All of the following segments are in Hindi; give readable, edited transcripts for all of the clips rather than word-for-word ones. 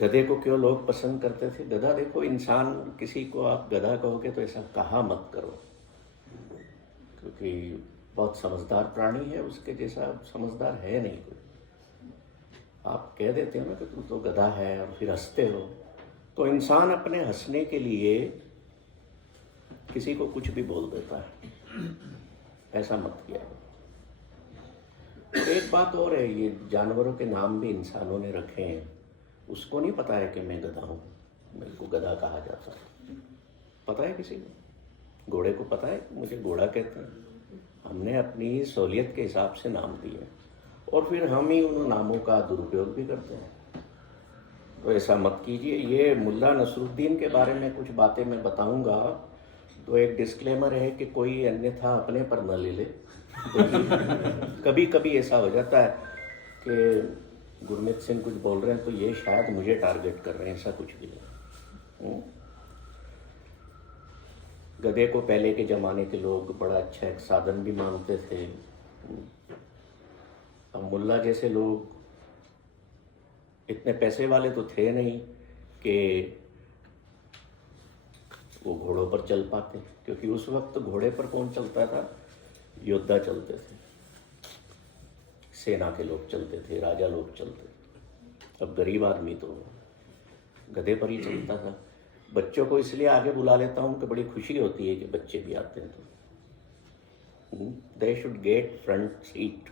गधे को क्यों लोग पसंद करते थे? गधा, देखो, इंसान, किसी को आप गधा कहोगे तो ऐसा कहा मत करो, क्योंकि बहुत समझदार प्राणी है, उसके जैसा समझदार है नहीं कोई। आप कह देते हो ना कि तू तो गधा है और फिर हंसते हो, तो इंसान अपने हंसने के लिए किसी को कुछ भी बोल देता है, ऐसा मत किया। एक बात और है, ये जानवरों के नाम भी इंसानों ने रखे हैं, उसको नहीं पता है कि मैं गधा हूँ, मेरे को गधा कहा जाता है। पता है किसी को? घोड़े को पता है मुझे घोड़ा कहते हैं? हमने अपनी सहूलियत के हिसाब से नाम दिए और फिर हम ही उन नामों का दुरुपयोग भी करते हैं। तो ऐसा मत कीजिए। ये मुल्ला नसरुद्दीन के बारे में कुछ बातें मैं बताऊंगा, तो एक डिस्क्लेमर है कि कोई अन्यथा अपने पर न ले ले। कभी कभी ऐसा हो जाता है कि गुरमीत सिंह कुछ बोल रहे हैं तो ये शायद मुझे टारगेट कर रहे हैं, ऐसा कुछ भी नहीं। गधे को पहले के ज़माने के लोग बड़ा अच्छा एक साधन भी मानते थे। अब मुल्ला जैसे लोग इतने पैसे वाले तो थे नहीं कि वो घोड़ों पर चल पाते, क्योंकि उस वक्त घोड़े पर कौन चलता था? योद्धा चलते थे, सेना के लोग चलते थे, राजा लोग चलते थे। अब गरीब आदमी तो गधे पर ही चलता था। बच्चों को इसलिए आगे बुला लेता हूँ कि बड़ी खुशी होती है कि बच्चे भी आते हैं, तो they should get front seat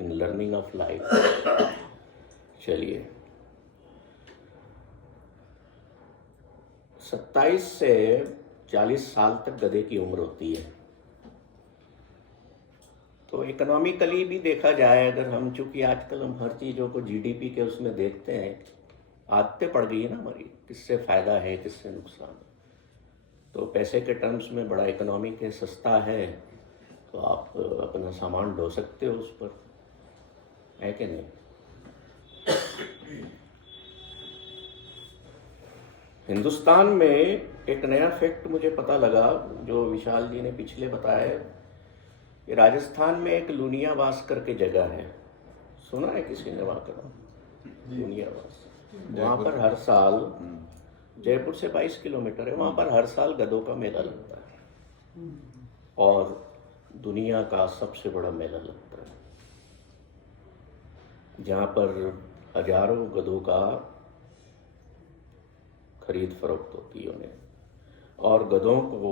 in learning of life. चलिए, 27 से 40 साल तक गधे की उम्र होती है। तो इकोनॉमिकली भी देखा जाए अगर हम, चूंकि आजकल हम हर चीज़ों को जीडीपी के उसमें देखते हैं, आदतें पड़ गई है ना हमारी, किससे फ़ायदा है किससे नुकसान है। तो पैसे के टर्म्स में बड़ा इकोनॉमिक है, सस्ता है, तो आप अपना सामान ढो सकते हो उस पर, है कि नहीं? हिंदुस्तान में एक नया फैक्ट मुझे पता लगा, जो विशाल जी ने पिछले बताया, कि राजस्थान में एक लुनियावास करके जगह है। सुना है किसी ने वहाँ का नाम? लुनियावास। वहाँ पर हर साल, जयपुर से 22 किलोमीटर है, वहाँ पर हर साल गधों का मेला लगता है और दुनिया का सबसे बड़ा मेला लगता है, जहाँ पर हजारों गधों का खरीद फरोख्त होती है उन्हें। और गधों को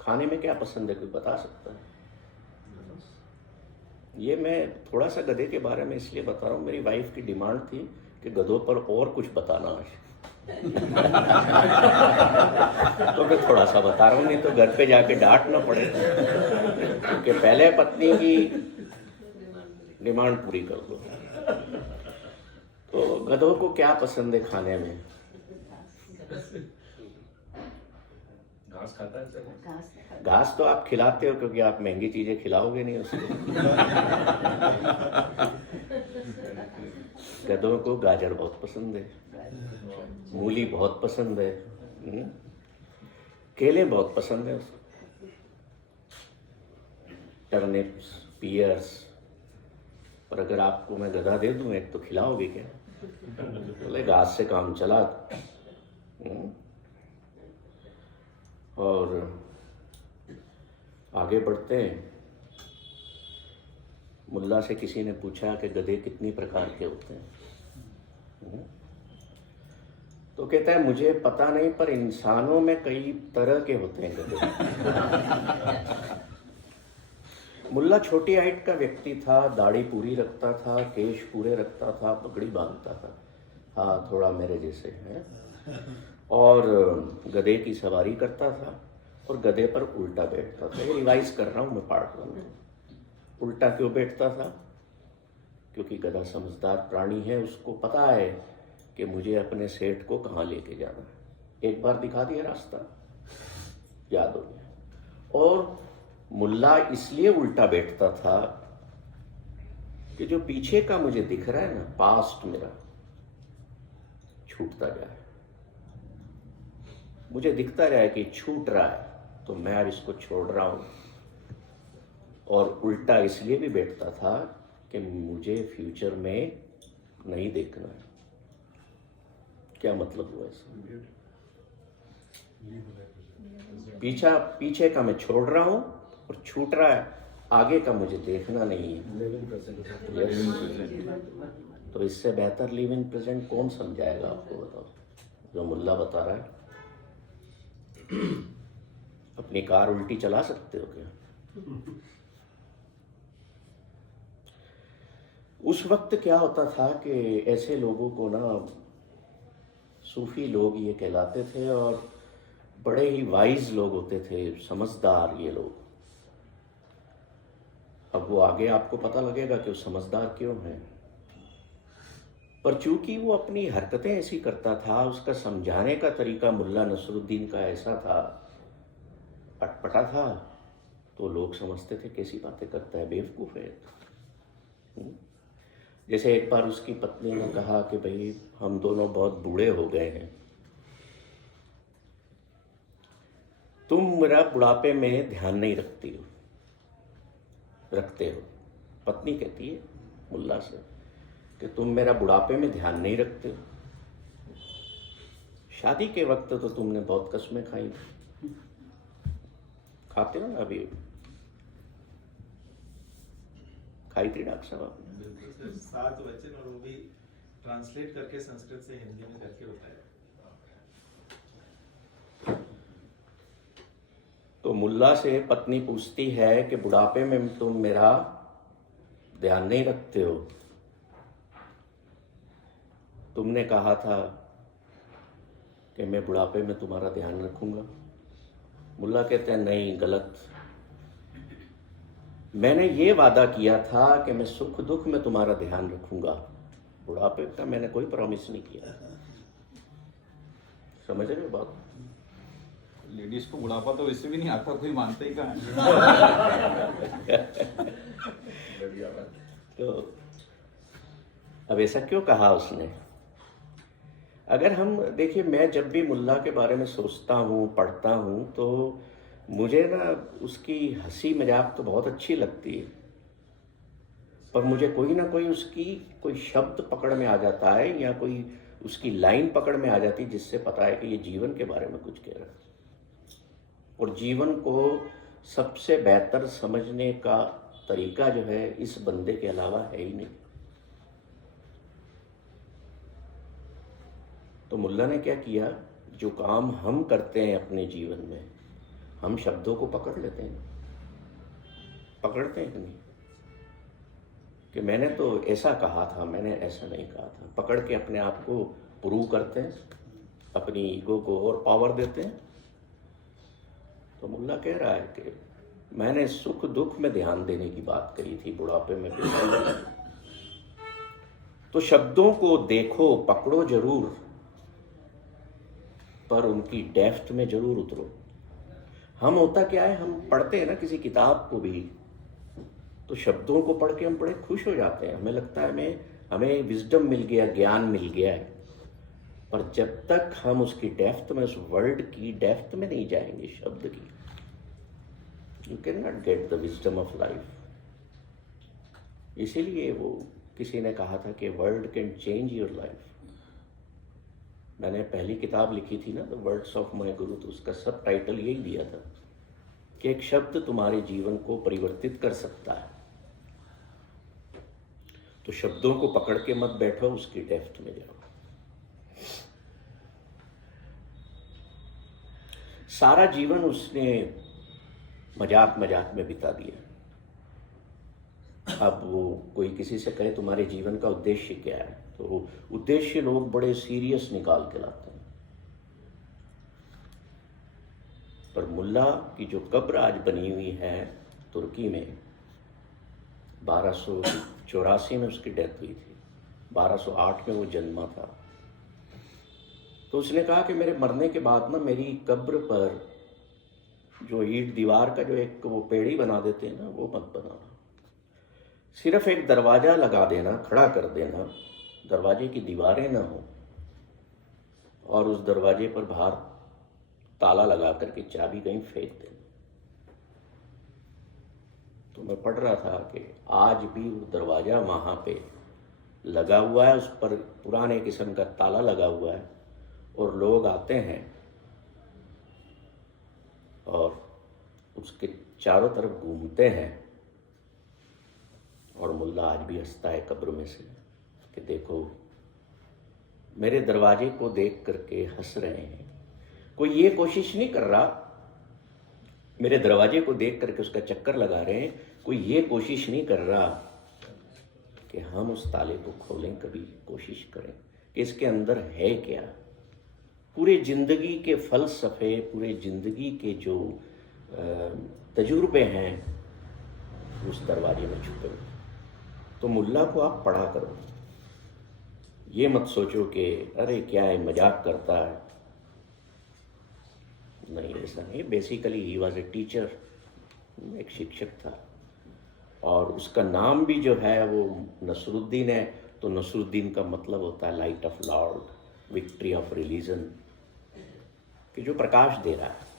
खाने में क्या पसंद है, कोई बता सकता है? ये मैं थोड़ा सा गधे के बारे में इसलिए बता रहा हूँ, मेरी वाइफ की डिमांड थी कि गधों पर और कुछ बताना है। तो मैं थोड़ा सा बता रहा हूँ, नहीं तो घर पे जाके डांट ना पड़े, क्योंकि पहले पत्नी की डिमांड पूरी कर दो। तो गधों को क्या पसंद है खाने में? घास खाता है। घास तो आप खिलाते हो, क्योंकि आप महंगी चीजें खिलाओगे नहीं उसको। गधों को गाजर बहुत पसंद है, मूली बहुत पसंद है, केले बहुत पसंद है उसको, टर्निप्स, पियर्स। पर अगर आपको मैं गधा दे दूं एक, तो खिलाओगे क्या? बोले घास से काम चला। और आगे बढ़ते हैं। मुल्ला से किसी ने पूछा कि गधे कितनी प्रकार के होते हैं? तो कहता है मुझे पता नहीं, पर इंसानों में कई तरह के होते हैं गधे। मुल्ला छोटी हाइट का व्यक्ति था, दाढ़ी पूरी रखता था, केश पूरे रखता था, पगड़ी बांधता था, हाँ थोड़ा मेरे जैसे है, और गधे की सवारी करता था और गधे पर उल्टा बैठता था। ये रिवाइज कर रहा हूँ मैं, पार्ट 1 में। उल्टा क्यों बैठता था? क्योंकि गधा समझदार प्राणी है, उसको पता है कि मुझे अपने सेठ को कहाँ लेके जाना है। एक बार दिखा दिया रास्ता, याद हो गया। और मुल्ला इसलिए उल्टा बैठता था कि जो पीछे का मुझे दिख रहा है ना, पास्ट मेरा छूटता जाए, मुझे दिखता जाए कि छूट रहा है, तो मैं अब इसको छोड़ रहा हूँ। और उल्टा इसलिए भी बैठता था कि मुझे फ्यूचर में नहीं देखना है। क्या मतलब हुआ इसका? पीछे का मैं छोड़ रहा हूँ और छूट रहा है, आगे का मुझे देखना नहीं है। Yes. तो इससे बेहतर लिव इन प्रेजेंट कौन समझाएगा आपको, बताओ? जो मुल्ला बता रहा है। अपनी कार उल्टी चला सकते हो क्या? उस वक्त क्या होता था कि ऐसे लोगों को ना सूफी लोग ये कहलाते थे, और बड़े ही वाइज लोग होते थे, समझदार ये लोग। अब वो आगे आपको पता लगेगा कि वो समझदार क्यों हैं। पर चूंकि वो अपनी हरकतें ऐसी करता था, उसका समझाने का तरीका मुल्ला नसरुद्दीन का ऐसा था, अटपटा था, तो लोग समझते थे कैसी बातें करता है, बेवकूफ़ है। जैसे एक बार उसकी पत्नी ने कहा कि भाई हम दोनों बहुत बूढ़े हो गए हैं, तुम मेरा बुढ़ापे में ध्यान नहीं रखते हो। पत्नी कहती है मुल्ला से कि तुम मेरा बुढ़ापे में ध्यान नहीं रखते हो। शादी के वक्त तो तुमने बहुत कस्में खाई, खाते हो ना? अभी खाई थी डॉक्टर साहब आपने? 7 वचन, और वो भी ट्रांसलेट करके संस्कृत से हिंदी में करके बताया। तो मुल्ला से पत्नी पूछती है कि बुढ़ापे में तुम मेरा ध्यान नहीं रखते हो, तुमने कहा था कि मैं बुढ़ापे में तुम्हारा ध्यान रखूंगा। मुल्ला कहते हैं नहीं, गलत। मैंने ये वादा किया था कि मैं सुख दुख में तुम्हारा ध्यान रखूंगा, बुढ़ापे का मैंने कोई प्रॉमिस नहीं किया। समझ रहे हो बात? लेडीज को बुढ़ापा तो वैसे भी नहीं आता, कोई मानता ही कहाँ है। तो अब ऐसा क्यों कहा उसने? अगर हम देखिए, मैं जब भी मुल्ला के बारे में सोचता हूँ, पढ़ता हूँ, तो मुझे ना उसकी हंसी मजाक तो बहुत अच्छी लगती है, पर मुझे कोई ना कोई उसकी कोई शब्द पकड़ में आ जाता है, या कोई उसकी लाइन पकड़ में आ जाती है, जिससे पता है कि ये जीवन के बारे में कुछ कह रहा है। और जीवन को सबसे बेहतर समझने का तरीका जो है इस बंदे के अलावा है ही नहीं। तो मुल्ला ने क्या किया, जो काम हम करते हैं अपने जीवन में, हम शब्दों को पकड़ लेते हैं, पकड़ते हैं कि नहीं, कि मैंने तो ऐसा कहा था, मैंने ऐसा नहीं कहा था, पकड़ के अपने आप को प्रूव करते हैं, अपनी ईगो को और पावर देते हैं। तो मुल्ला कह रहा है कि मैंने सुख दुख में ध्यान देने की बात कही थी, बुढ़ापे में भी। तो शब्दों को देखो, पकड़ो जरूर, पर उनकी डेप्थ में जरूर उतरो। हम होता क्या है, हम पढ़ते हैं ना किसी किताब को भी, तो शब्दों को पढ़ के हम बड़े खुश हो जाते हैं, हमें लगता है हमें विजडम मिल गया, ज्ञान मिल गया है। पर जब तक हम उसकी डेप्थ में, उस वर्ड की डेप्थ में नहीं जाएंगे, शब्द की, you can not get the wisdom of life. इसीलिए वो किसी ने कहा था कि word can change your life. मैंने पहली किताब लिखी थी ना, द वर्ड्स ऑफ माय गुरु, तो उसका सब टाइटल यही दिया था कि एक शब्द तुम्हारे जीवन को परिवर्तित कर सकता है। तो शब्दों को पकड़ के मत बैठो, उसकी डेप्थ में जाओ। सारा जीवन उसने मजाक मजाक में बिता दिया। अब वो कोई किसी से कहे तुम्हारे जीवन का उद्देश्य क्या है, तो उद्देश्य लोग बड़े सीरियस निकाल के लाते हैं। पर मुल्ला की जो कब्र आज बनी हुई है तुर्की में, 1284 में उसकी डेथ हुई थी, 1208 में वो जन्मा था। तो उसने कहा कि मेरे मरने के बाद ना मेरी कब्र पर जो ईंट दीवार का जो एक वो पेड़ी बना देते हैं ना, वो मत बनाना, सिर्फ एक दरवाजा लगा देना, खड़ा कर देना, दरवाजे की दीवारें ना हो, और उस दरवाजे पर बाहर ताला लगा करके चाबी कहीं फेंक देना। तो मैं पढ़ रहा था कि आज भी वो दरवाजा वहां पे लगा हुआ है, उस पर पुराने किस्म का ताला लगा हुआ है, और लोग आते हैं और उसके चारों तरफ घूमते हैं, और मुल्ला आज भी हंसता है कब्र में से कि देखो मेरे दरवाजे को देख करके हंस रहे हैं। कोई ये कोशिश नहीं कर रहा, मेरे दरवाजे को देख करके उसका चक्कर लगा रहे हैं, कोई ये कोशिश नहीं कर रहा कि हम उस ताले को खोलें, कभी कोशिश करें कि इसके अंदर है क्या। पूरे ज़िंदगी के फ़लसफ़े, पूरे ज़िंदगी के जो तजुर्बे हैं उस दरवाजे में छुपे हुए। तो मुल्ला को आप पढ़ा करो, ये मत सोचो कि अरे क्या है मजाक करता है। नहीं, ऐसा नहीं। Basically he was a teacher, एक शिक्षक था, और उसका नाम भी जो है वो नसरुद्दीन है। तो नसरुद्दीन का मतलब होता है light of Lord, victory of religion, कि जो प्रकाश दे रहा है।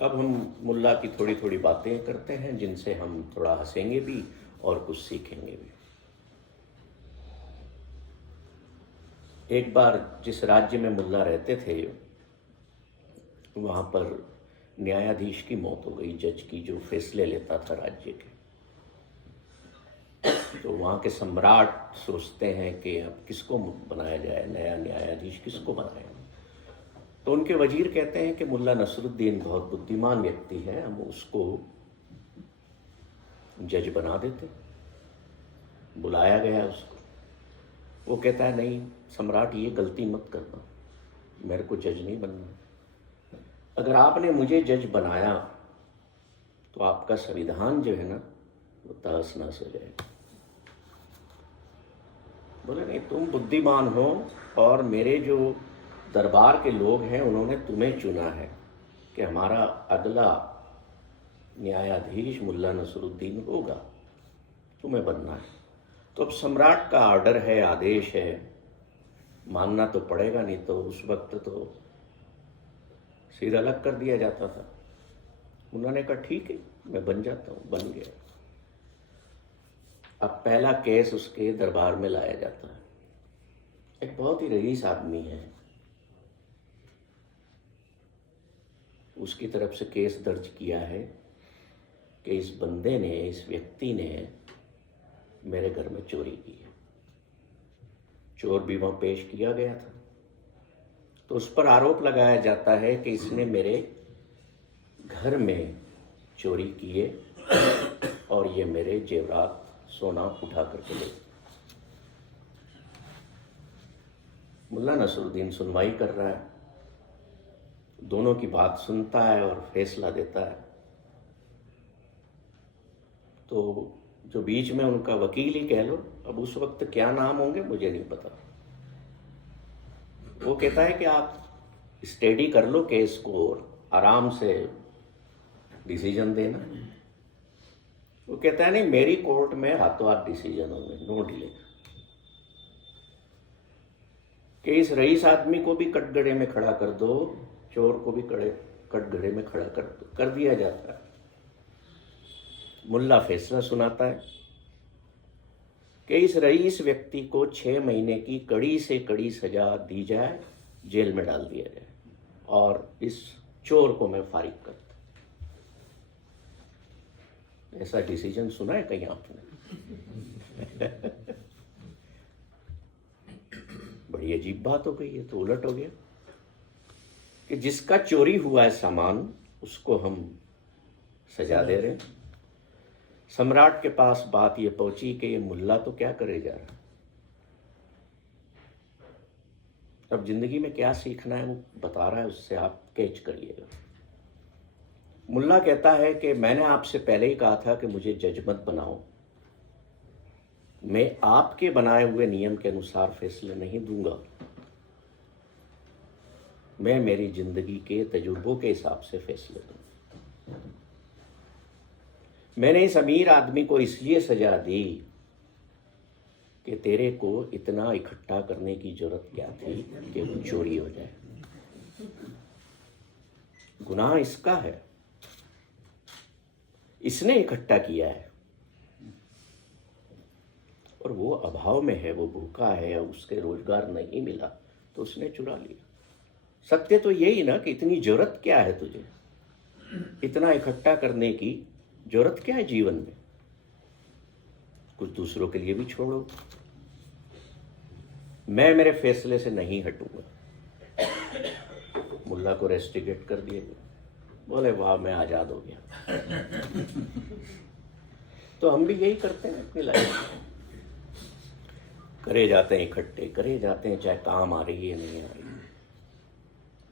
अब हम मुल्ला की थोड़ी थोड़ी बातें करते हैं जिनसे हम थोड़ा हंसेंगे भी और कुछ सीखेंगे भी। एक बार जिस राज्य में मुल्ला रहते थे वहाँ पर न्यायाधीश की मौत हो गई, जज की, जो फैसले लेता था राज्य के। तो वहाँ के सम्राट सोचते हैं कि अब किसको बनाया जाए, नया न्यायाधीश किसको बनाए। तो उनके वजीर कहते हैं कि मुल्ला नसरुद्दीन बहुत बुद्धिमान व्यक्ति है, हम उसको जज बना देते। बुलाया गया उसको, वो कहता है नहीं सम्राट, ये गलती मत करना, मेरे को जज नहीं बनना। अगर आपने मुझे जज बनाया तो आपका संविधान जो है ना वो तहस नहस हो जाएगा। बोले नहीं, तुम बुद्धिमान हो और मेरे जो दरबार के लोग हैं उन्होंने तुम्हें चुना है कि हमारा अगला न्यायाधीश मुल्ला नसरुद्दीन होगा, तुम्हें बनना है। तो अब सम्राट का ऑर्डर है, आदेश है, मानना तो पड़ेगा, नहीं तो उस वक्त तो सिर अलग कर दिया जाता था। उन्होंने कहा ठीक है मैं बन जाता हूँ, बन गया। अब पहला केस उसके दरबार में लाया जाता है। एक बहुत ही रईस आदमी है, उसकी तरफ से केस दर्ज किया है कि इस बंदे ने, इस व्यक्ति ने मेरे घर में चोरी की है। चोर भी वहाँ पेश किया गया था। तो उस पर आरोप लगाया जाता है कि इसने मेरे घर में चोरी की है और ये मेरे जेवरात सोना उठा करके ले। मुल्ला नसरुद्दीन सुनवाई कर रहा है, दोनों की बात सुनता है और फैसला देता है। तो जो बीच में उनका वकील ही कह लो, अब उस वक्त क्या नाम होंगे मुझे नहीं पता, वो कहता है कि आप स्टडी कर लो केस को और आराम से डिसीजन देना। वो कहता है नहीं, मेरी कोर्ट में हाथों हाथ डिसीजन होंगे, नो डिले। कि इस रईस आदमी को भी कटघरे में खड़ा कर दो, चोर को भी कटघरे में खड़ा कर दिया जाता है। मुल्ला फैसला सुनाता है कि इस रईस व्यक्ति को 6 महीने की कड़ी से कड़ी सजा दी जाए, जेल में डाल दिया जाए, और इस चोर को मैं फारिग करता। ऐसा डिसीजन सुना है कहीं आपने? बड़ी अजीब बात हो गई है। तो उलट हो गया कि जिसका चोरी हुआ है सामान उसको हम सजा दे रहे हैं। सम्राट के पास बात ये पहुंची कि ये मुल्ला तो क्या करे जा रहा है, अब जिंदगी में क्या सीखना है वो बता रहा है, उससे आप कैच करिएगा। मुल्ला कहता है कि मैंने आपसे पहले ही कहा था कि मुझे जज मत बनाओ, मैं आपके बनाए हुए नियम के अनुसार फैसले नहीं दूंगा, मैं मेरी जिंदगी के तजुर्बों के हिसाब से फैसले दूंगा। मैंने इस अमीर आदमी को इसलिए सजा दी कि तेरे को इतना इकट्ठा करने की जरूरत क्या थी कि वो चोरी हो जाए। गुनाह इसका है, इसने इकट्ठा किया है, और वो अभाव में है, वो भूखा है, उसके रोजगार नहीं मिला तो उसने चुरा लिया। सत्य तो यही ना कि इतनी जरूरत क्या है तुझे, इतना इकट्ठा करने की जरूरत क्या है जीवन में? कुछ दूसरों के लिए भी छोड़ो। मैं मेरे फैसले से नहीं हटूंगा। मुल्ला को रेस्ट्रिकेट कर दिए, बोले वाह मैं आजाद हो गया। तो हम भी यही करते हैं अपनी लाइफ में, करे जाते हैं इकट्ठे, करे जाते हैं, चाहे काम आ रही है नहीं आ रही है।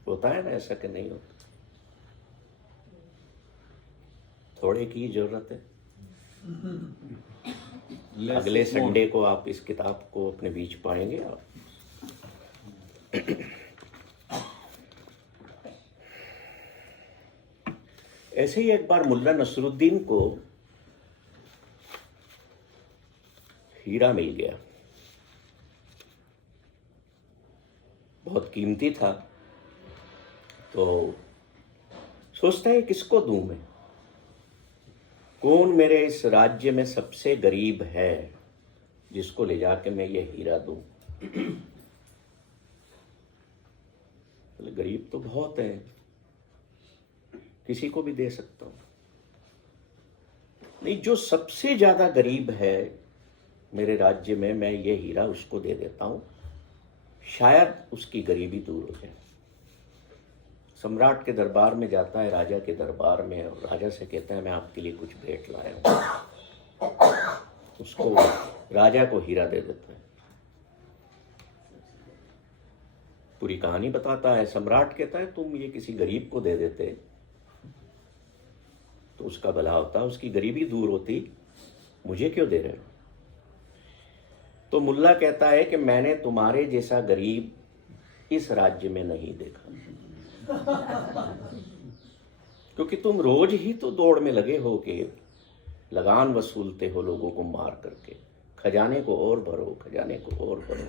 होता है ना ऐसा कि नहीं होता? थोड़े की जरूरत है। अगले संडे को आप इस किताब को अपने बीच पाएंगे आप। ऐसे ही एक बार मुल्ला नसरुद्दीन को हीरा मिल गया, बहुत कीमती था। तो सोचता है किसको दूं मैं, कौन मेरे इस राज्य में सबसे गरीब है जिसको ले जाके मैं ये हीरा दूं। गरीब तो बहुत है, किसी को भी दे सकता हूं। नहीं, जो सबसे ज्यादा गरीब है मेरे राज्य में, मैं ये हीरा उसको दे देता हूं, शायद उसकी गरीबी दूर हो जाए। सम्राट के दरबार में जाता है, राजा के दरबार में, और राजा से कहता है मैं आपके लिए कुछ भेंट लाया हूं। उसको राजा को हीरा दे देता है। पूरी कहानी बताता है। सम्राट कहता है तुम ये किसी गरीब को दे देते तो उसका भला होता, उसकी गरीबी दूर होती, मुझे क्यों दे रहे हो? तो मुल्ला कहता है कि मैंने तुम्हारे जैसा गरीब इस राज्य में नहीं देखा, क्योंकि तुम रोज ही तो दौड़ में लगे हो कि लगान वसूलते हो लोगों को मार करके, खजाने को और भरो, खजाने को और भरो,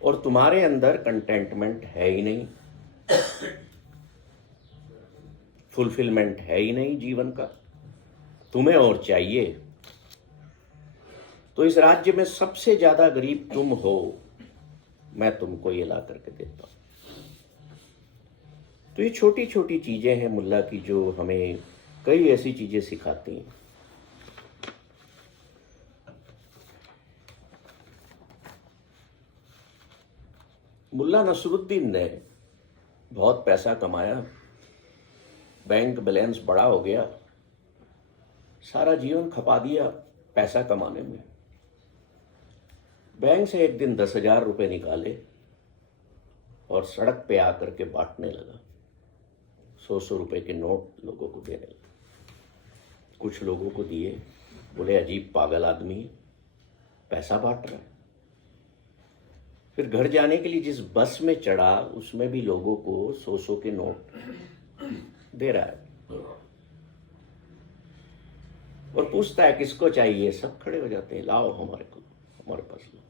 और तुम्हारे अंदर कंटेंटमेंट है ही नहीं, फुलफिलमेंट है ही नहीं जीवन का, तुम्हें और चाहिए। तो इस राज्य में सबसे ज्यादा गरीब तुम हो, मैं तुमको ये ला करके देता हूं। तो ये छोटी छोटी चीजें हैं मुल्ला की, जो हमें कई ऐसी चीजें सिखाती हैं। मुल्ला नसरुद्दीन ने बहुत पैसा कमाया, बैंक बैलेंस बड़ा हो गया, सारा जीवन खपा दिया पैसा कमाने में। बैंक से एक दिन 10,000 रुपए निकाले और सड़क पे आकर के बांटने लगा। 100-100 रुपए के नोट लोगों को देने लगा। कुछ लोगों को दिए, बोले अजीब पागल आदमी पैसा बांट रहा है। फिर घर जाने के लिए जिस बस में चढ़ा उसमें भी लोगों को 100-100 के नोट दे रहा है, और पूछता है किसको चाहिए। सब खड़े हो जाते हैं, लाओ हमारे पास लो।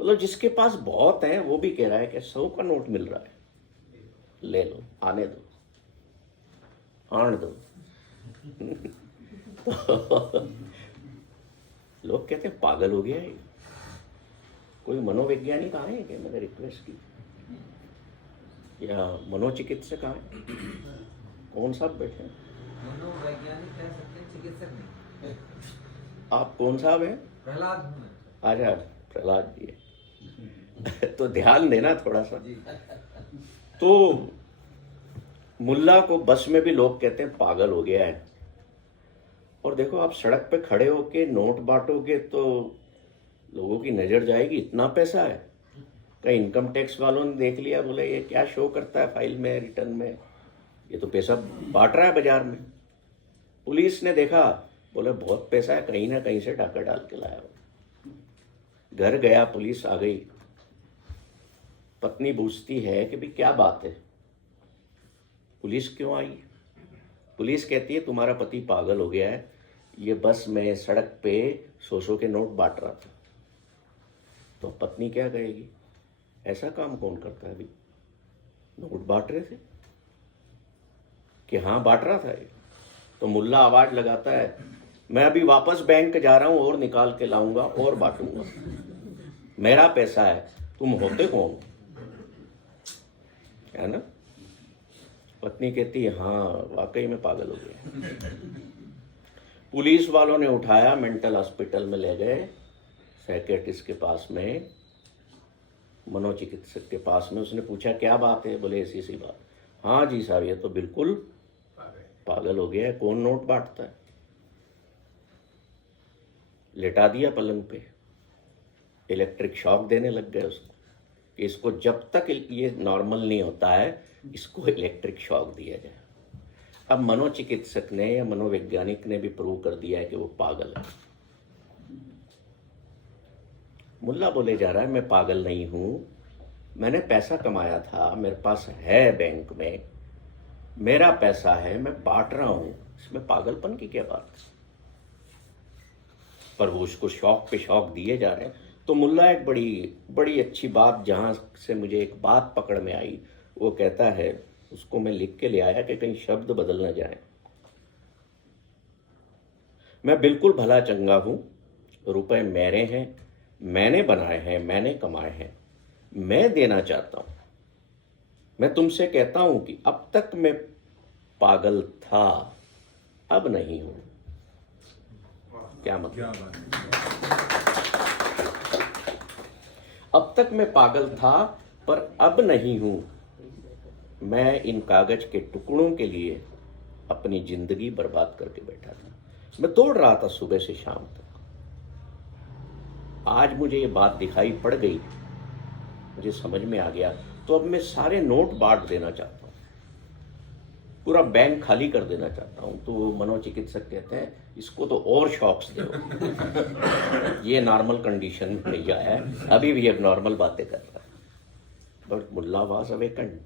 मतलब जिसके पास बहुत है वो भी कह रहा है कि 100 का नोट मिल रहा है, ले लो, आने दो, आने दो। लोग कहते हैं पागल हो गया है। कोई मनोवैज्ञानिक आए कि मैंने रिक्वेस्ट की, या मनोचिकित्सक आए? कौन साहब बैठे हैं? मनोवैज्ञानिक कह सकते हैं, चिकित्सक नहीं। आप कौन साहब हैं? प्रहलाद हूं मैं। आजा प्रहलाद जी। तो ध्यान देना थोड़ा सा। तो मुल्ला को बस में भी लोग कहते हैं पागल हो गया है। और देखो आप सड़क पे खड़े होके नोट बांटोगे तो लोगों की नजर जाएगी, इतना पैसा है। कहीं इनकम टैक्स वालों ने देख लिया, बोले ये क्या शो करता है फाइल में, रिटर्न में, ये तो पैसा बांट रहा है बाजार में। पुलिस ने देखा, बोले बहुत पैसा है, कहीं ना कहीं से डाका डाल के लाया हो। घर गया, पुलिस आ गई। पत्नी पूछती है कि भाई क्या बात है, पुलिस क्यों आई? पुलिस कहती है तुम्हारा पति पागल हो गया है, ये बस में सड़क पे 100-100 के नोट बांट रहा था। तो पत्नी क्या कहेगी, ऐसा काम कौन करता है? अभी नोट बांट रहे थे कि हाँ बांट रहा था ये। तो मुल्ला आवाज लगाता है, मैं अभी वापस बैंक जा रहा हूं और निकाल के लाऊंगा और बांटूंगा, मेरा पैसा है, तुम होते कौन, है ना। पत्नी कहती है हाँ वाकई में पागल हो गया। पुलिस वालों ने उठाया, मेंटल हॉस्पिटल में ले गए, साइकियाट्रिस्ट के पास में, मनोचिकित्सक के पास में। उसने पूछा क्या बात है, बोले ऐसी सी बात। हाँ जी साहब ये तो बिल्कुल पागल हो गया है, कौन नोट बांटता है। लेटा दिया पलंग पे, इलेक्ट्रिक शॉक देने लग गए उसको कि इसको जब तक ये नॉर्मल नहीं होता है इसको इलेक्ट्रिक शॉक दिया जाए। अब मनोचिकित्सक ने या मनोवैज्ञानिक ने भी प्रूव कर दिया है कि वो पागल है। मुल्ला बोले जा रहा है मैं पागल नहीं हूं, मैंने पैसा कमाया था, मेरे पास है बैंक में, मेरा पैसा है, मैं बांट रहा हूं, इसमें पागलपन की क्या बात है। पर वो उसको शौक पे शौक दिए जा रहे हैं। तो मुल्ला एक बड़ी अच्छी बात, जहां से मुझे एक बात पकड़ में आई, वो कहता है, उसको मैं लिख के ले आया कि कहीं शब्द बदल न जाए। मैं बिल्कुल भला चंगा हूं, रुपए मेरे हैं, मैंने बनाए हैं, मैंने कमाए हैं, मैं देना चाहता हूं। मैं तुमसे कहता हूं कि अब तक मैं पागल था, अब नहीं हूं। क्या मतलब, अब तक मैं पागल था पर अब नहीं हूं। मैं इन कागज के टुकड़ों के लिए अपनी जिंदगी बर्बाद करके बैठा था। मैं दौड़ रहा था सुबह से शाम तक। आज मुझे ये बात दिखाई पड़ गई, मुझे समझ में आ गया, तो अब मैं सारे नोट बांट देना चाहता हूं, पूरा बैंक खाली कर देना चाहता हूं। तो मनोचिकित्सक कहते हैं इसको तो और शॉक्स दो, ये नॉर्मल कंडीशन में नहीं आया है, अभी भी अब नॉर्मल बातें कर रहा है। But Mulla was awakened.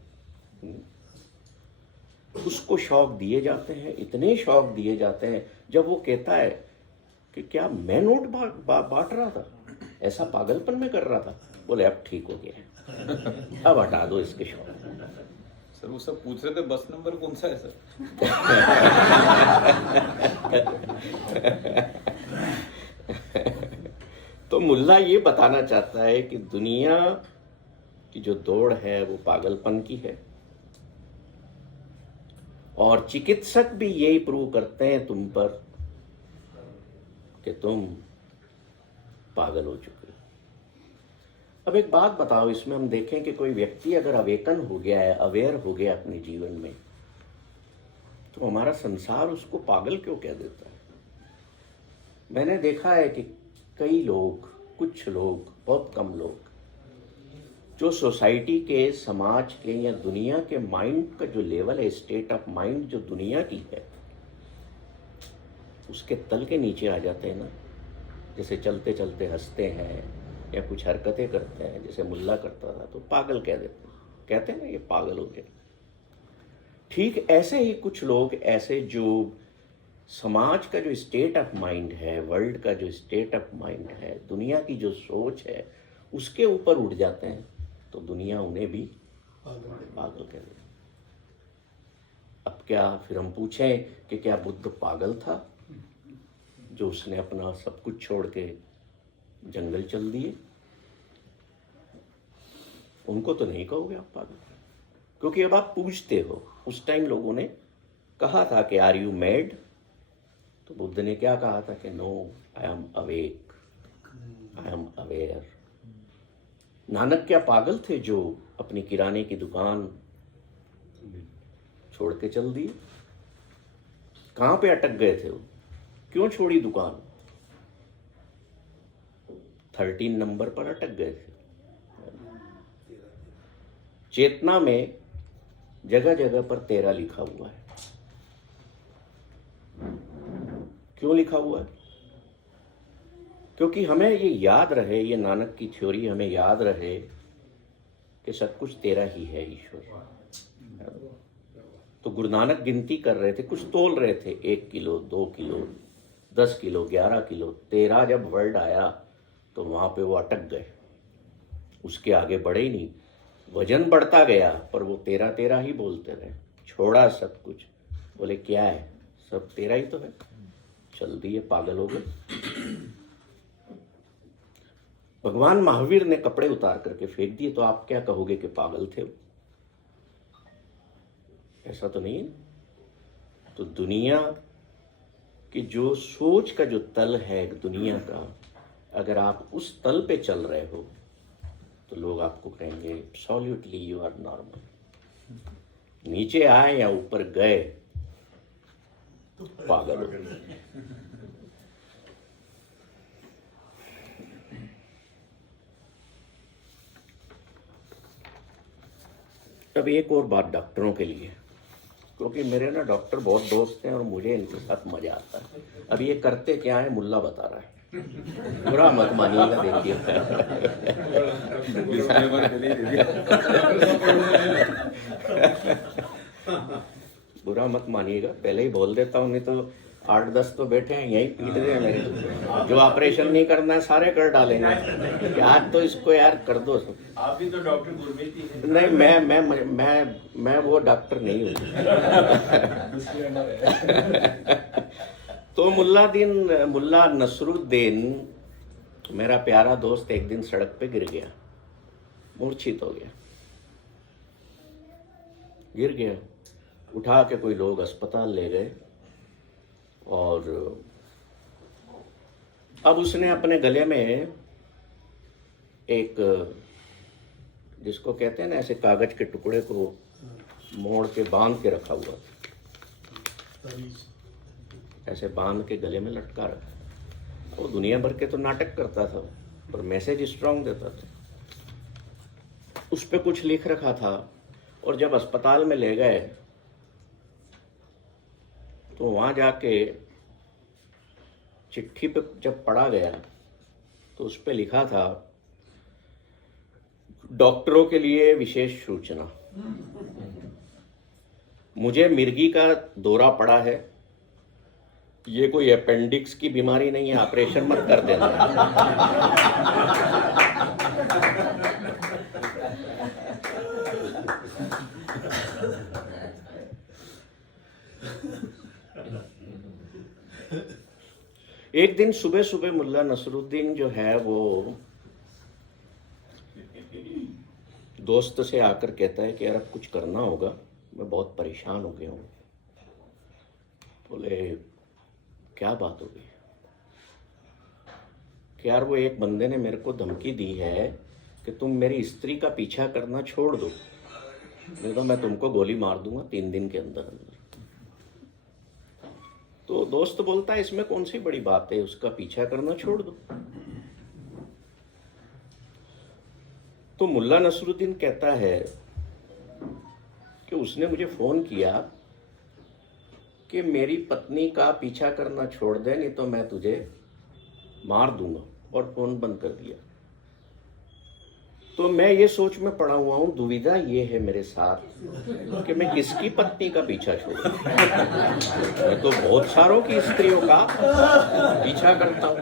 उसको शौक दिए जाते हैं, इतने शौक दिए जाते हैं, जब वो कहता है कि क्या मैं नोट बांट रहा था, ऐसा पागलपन में कर रहा था, बोले अब ठीक हो गया है, अब हटा दो इसके शौक। सर वो सब पूछ रहे थे बस नंबर कौन सा है सर। तो मुल्ला ये बताना चाहता है कि दुनिया की जो दौड़ है वो पागलपन की है, और चिकित्सक भी यही प्रूव करते हैं तुम पर कि तुम पागल हो चुके हो। अब एक बात बताओ, इसमें हम देखें कि कोई व्यक्ति अगर अवेकन हो गया है, अवेयर हो गया अपने जीवन में, तो हमारा संसार उसको पागल क्यों कह देता है। मैंने देखा है कि कई लोग, कुछ लोग, बहुत कम लोग, जो सोसाइटी के, समाज के या दुनिया के माइंड का जो लेवल है, स्टेट ऑफ माइंड जो दुनिया की है, उसके तल के नीचे आ जाते हैं ना, जैसे चलते चलते हंसते हैं या कुछ हरकतें करते हैं जैसे मुल्ला करता था, तो पागल कह देते हैं, कहते हैं ना ये पागल हो गया। ठीक ऐसे ही कुछ लोग ऐसे जो समाज का जो स्टेट ऑफ माइंड है, वर्ल्ड का जो स्टेट ऑफ माइंड है, दुनिया की जो सोच है, उसके ऊपर उठ जाते हैं, तो दुनिया उन्हें भी पागल कह देती। अब क्या फिर हम पूछें कि क्या बुद्ध पागल था जो उसने अपना सब कुछ छोड़ के जंगल चल दिए? उनको तो नहीं कहोगे आप पागल, क्योंकि अब आप पूछते हो। उस टाइम लोगों ने कहा था कि आर यू मैड, तो बुद्ध ने क्या कहा था कि no, I am awake, I am aware. Nanak क्या पागल थे जो अपनी किराने की दुकान छोड़ के चल दिए? कहां पे अटक गए थे वो, क्यों छोड़ी दुकान? 13 नंबर पर अटक गए थे। चेतना में जगह जगह पर 13 लिखा हुआ है। क्यों लिखा हुआ है? क्योंकि हमें ये याद रहे, ये नानक की थ्योरी हमें याद रहे कि सब कुछ 13 ही है ईश्वर। तो गुरु नानक गिनती कर रहे थे, कुछ तोल रहे थे, 1 किलो, 2 किलो, 10 किलो, 11 किलो, 13 जब वर्ड आया तो वहां पे वो अटक गए, उसके आगे बढ़े ही नहीं। वजन बढ़ता गया पर वो 13 ही बोलते रहे। छोड़ा सब कुछ, बोले क्या है, सब 13 ही तो है, चल दिए, पागल हो गए। भगवान महावीर ने कपड़े उतार करके फेंक दिए, तो आप क्या कहोगे कि पागल थे? ऐसा तो नहीं है। तो दुनिया की जो सोच का जो तल है दुनिया का, अगर आप उस तल पे चल रहे हो तो लोग आपको कहेंगे एब्सोल्युटली यू आर नॉर्मल। नीचे आए या ऊपर गए, पागल हो। अब एक और बात डॉक्टरों के लिए, क्योंकि मेरे ना डॉक्टर बहुत दोस्त हैं और मुझे इनके साथ मजा आता है। अब ये करते क्या है मुल्ला बता रहा है, बुरा मत मानिएगा। देखिए बुरा मत मानिएगा, पहले ही बोल देता हूँ, नहीं तो 8-10 तो बैठे हैं यहीं पीट रहे हैं मेरे। जो ऑपरेशन नहीं करना है सारे कर डालेंगे कि आज तो इसको यार कर दो सब। आप भी तो डॉक्टर गुरमीत ही हैं। नहीं, मैं वो डॉक्टर नहीं हूँ। तो मुल्ला नसरुद्दीन मेरा प्यारा दोस्त एक दिन सड़क पे गिर गया, मूर्छित हो गया, गिर गया। उठा के कोई लोग अस्पताल ले गए और अब उसने अपने गले में एक, जिसको कहते हैं ना ऐसे कागज के टुकड़े को मोड़ के बांध के रखा हुआ, ऐसे बांध के गले में लटका रखा। वो दुनिया भर के तो नाटक करता था पर मैसेज स्ट्रांग देता था। उस पे कुछ लिख रखा था और जब अस्पताल में ले गए तो वहां जाके चिट्ठी पे जब पढ़ा गया तो उस पे लिखा था, डॉक्टरों के लिए विशेष सूचना, मुझे मिर्गी का दौरा पड़ा है, ये कोई अपेंडिक्स की बीमारी नहीं है, ऑपरेशन मत कर देना। एक दिन सुबह सुबह मुल्ला नसरुद्दीन जो है वो दोस्त से आकर कहता है कि यार अब कुछ करना होगा, मैं बहुत परेशान हो गया हूँ। बोले क्या बात हो गई? कि यार वो एक बंदे ने मेरे को धमकी दी है कि तुम मेरी स्त्री का पीछा करना छोड़ दो, नहीं तो मैं तुमको गोली मार दूंगा 3 दिन के अंदर अंदर। तो दोस्त बोलता है इसमें कौन सी बड़ी बात है, उसका पीछा करना छोड़ दो। तो मुल्ला नसरुद्दीन कहता है कि उसने मुझे फोन किया कि मेरी पत्नी का पीछा करना छोड़ दे, नहीं तो मैं तुझे मार दूंगा, और फोन बंद कर दिया। तो मैं ये सोच में पड़ा हुआ हूं, दुविधा ये है मेरे साथ कि मैं किसकी पत्नी का पीछा छोड़ूं। मैं तो बहुत सारों की स्त्रियों का पीछा करता हूं,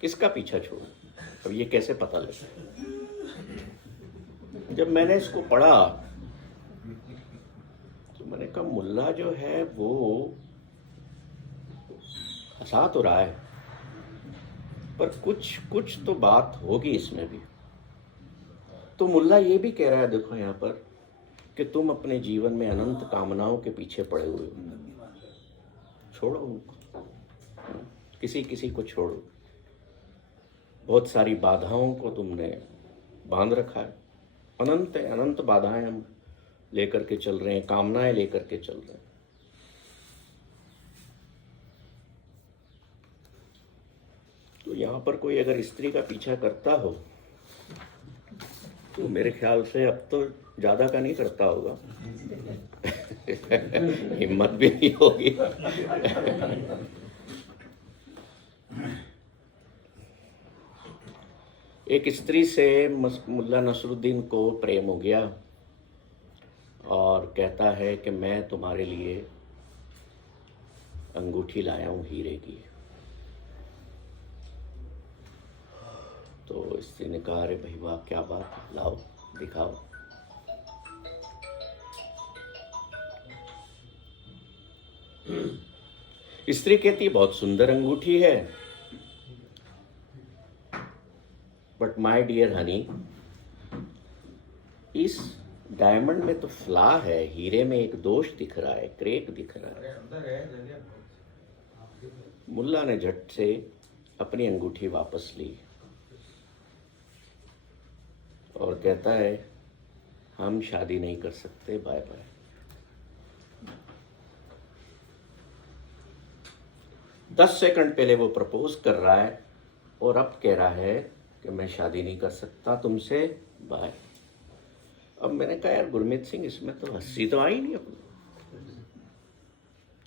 किसका पीछा छोड़ूं? अब ये कैसे पता लगे? जब मैंने इसको पढ़ा तो मैंने कहा मुल्ला जो है वो हंसा तो रहा है पर कुछ तो बात होगी इसमें भी। तो मुल्ला ये भी कह रहा है, देखो यहाँ पर, कि तुम अपने जीवन में अनंत कामनाओं के पीछे पड़े हुए हो, छोड़ो उनको, किसी किसी को छोड़ो। बहुत सारी बाधाओं को तुमने बांध रखा है, अनंत बाधाएं हम लेकर के चल रहे हैं, कामनाएं लेकर के चल रहे हैं। तो यहाँ पर कोई अगर स्त्री का पीछा करता हो तो मेरे ख्याल से अब तो ज्यादा का नहीं करता होगा। हिम्मत भी नहीं होगी। एक स्त्री से मुल्ला नसरुद्दीन को प्रेम हो गया और कहता है कि मैं तुम्हारे लिए अंगूठी लाया हूं हीरे की। तो स्त्री ने कहा, अरे भाई वाह, क्या बात है, लाओ दिखाओ। स्त्री कहती बहुत सुंदर अंगूठी है, बट माय डियर हनी, इस डायमंड में तो फ्ला है, हीरे में एक दोष दिख रहा है, क्रैक दिख रहा है। अंदर है जगह। मुल्ला ने झट से अपनी अंगूठी वापस ली और कहता है हम शादी नहीं कर सकते, बाय बाय। दस सेकंड पहले वो प्रपोज कर रहा है और अब कह रहा है कि मैं शादी नहीं कर सकता तुमसे, बाय। अब मैंने कहा यार गुरमीत सिंह, इसमें तो हंसी तो आई नहीं अपनी,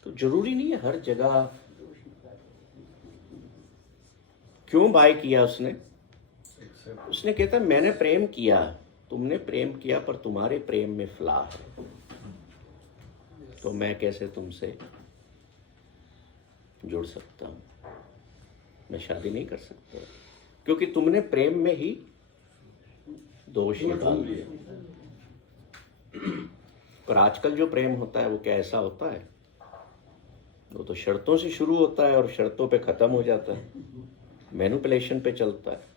तो जरूरी नहीं है हर जगह। क्यों बाय किया उसने? उसने कहता मैंने प्रेम किया, तुमने प्रेम किया, पर तुम्हारे प्रेम में फ्ला है, तो मैं कैसे तुमसे जुड़ सकता हूं? मैं शादी नहीं कर सकता, क्योंकि तुमने प्रेम में ही दोष निकाल दिया। पर आजकल जो प्रेम होता है वो क्या ऐसा होता है? वो तो शर्तों से शुरू होता है और शर्तों पे खत्म हो जाता है, मैनिपुलेशन पे चलता है।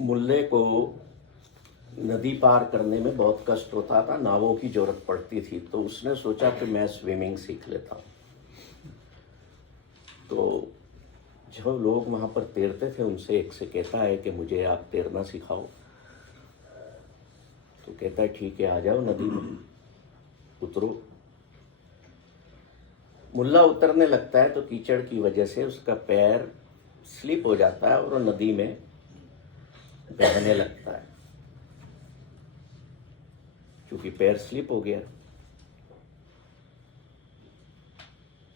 मुल्ले को नदी पार करने में बहुत कष्ट होता था, नावों की जरूरत पड़ती थी, तो उसने सोचा कि मैं स्विमिंग सीख लेता हूँ। तो जो लोग वहाँ पर तैरते थे उनसे एक से कहता है कि मुझे आप तैरना सिखाओ। तो कहता है ठीक है, आ जाओ नदी में, उतरो। मुल्ला उतरने लगता है तो कीचड़ की वजह से उसका पैर स्लिप हो जाता है और वो नदी में बहने लगता है। क्योंकि पैर स्लिप हो गया,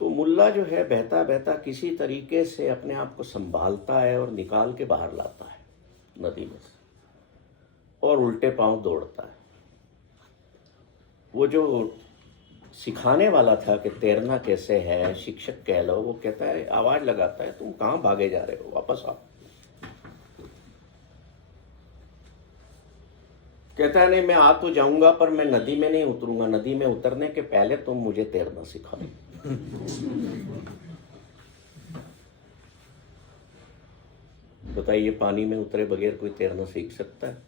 तो मुल्ला जो है बहता बहता किसी तरीके से अपने आप को संभालता है और निकाल के बाहर लाता है नदी में से, और उल्टे पांव दौड़ता है। वो जो सिखाने वाला था कि तैरना कैसे है, शिक्षक कह लो, वो कहता है, आवाज लगाता है, तुम कहाँ भागे जा रहे हो, वापस आओ। कहता है नहीं, मैं आ तो जाऊंगा पर मैं नदी में नहीं उतरूंगा, नदी में उतरने के पहले तुम मुझे तैरना सिखाओ। बताइए, पानी में उतरे बगैर कोई तैरना सीख सकता है?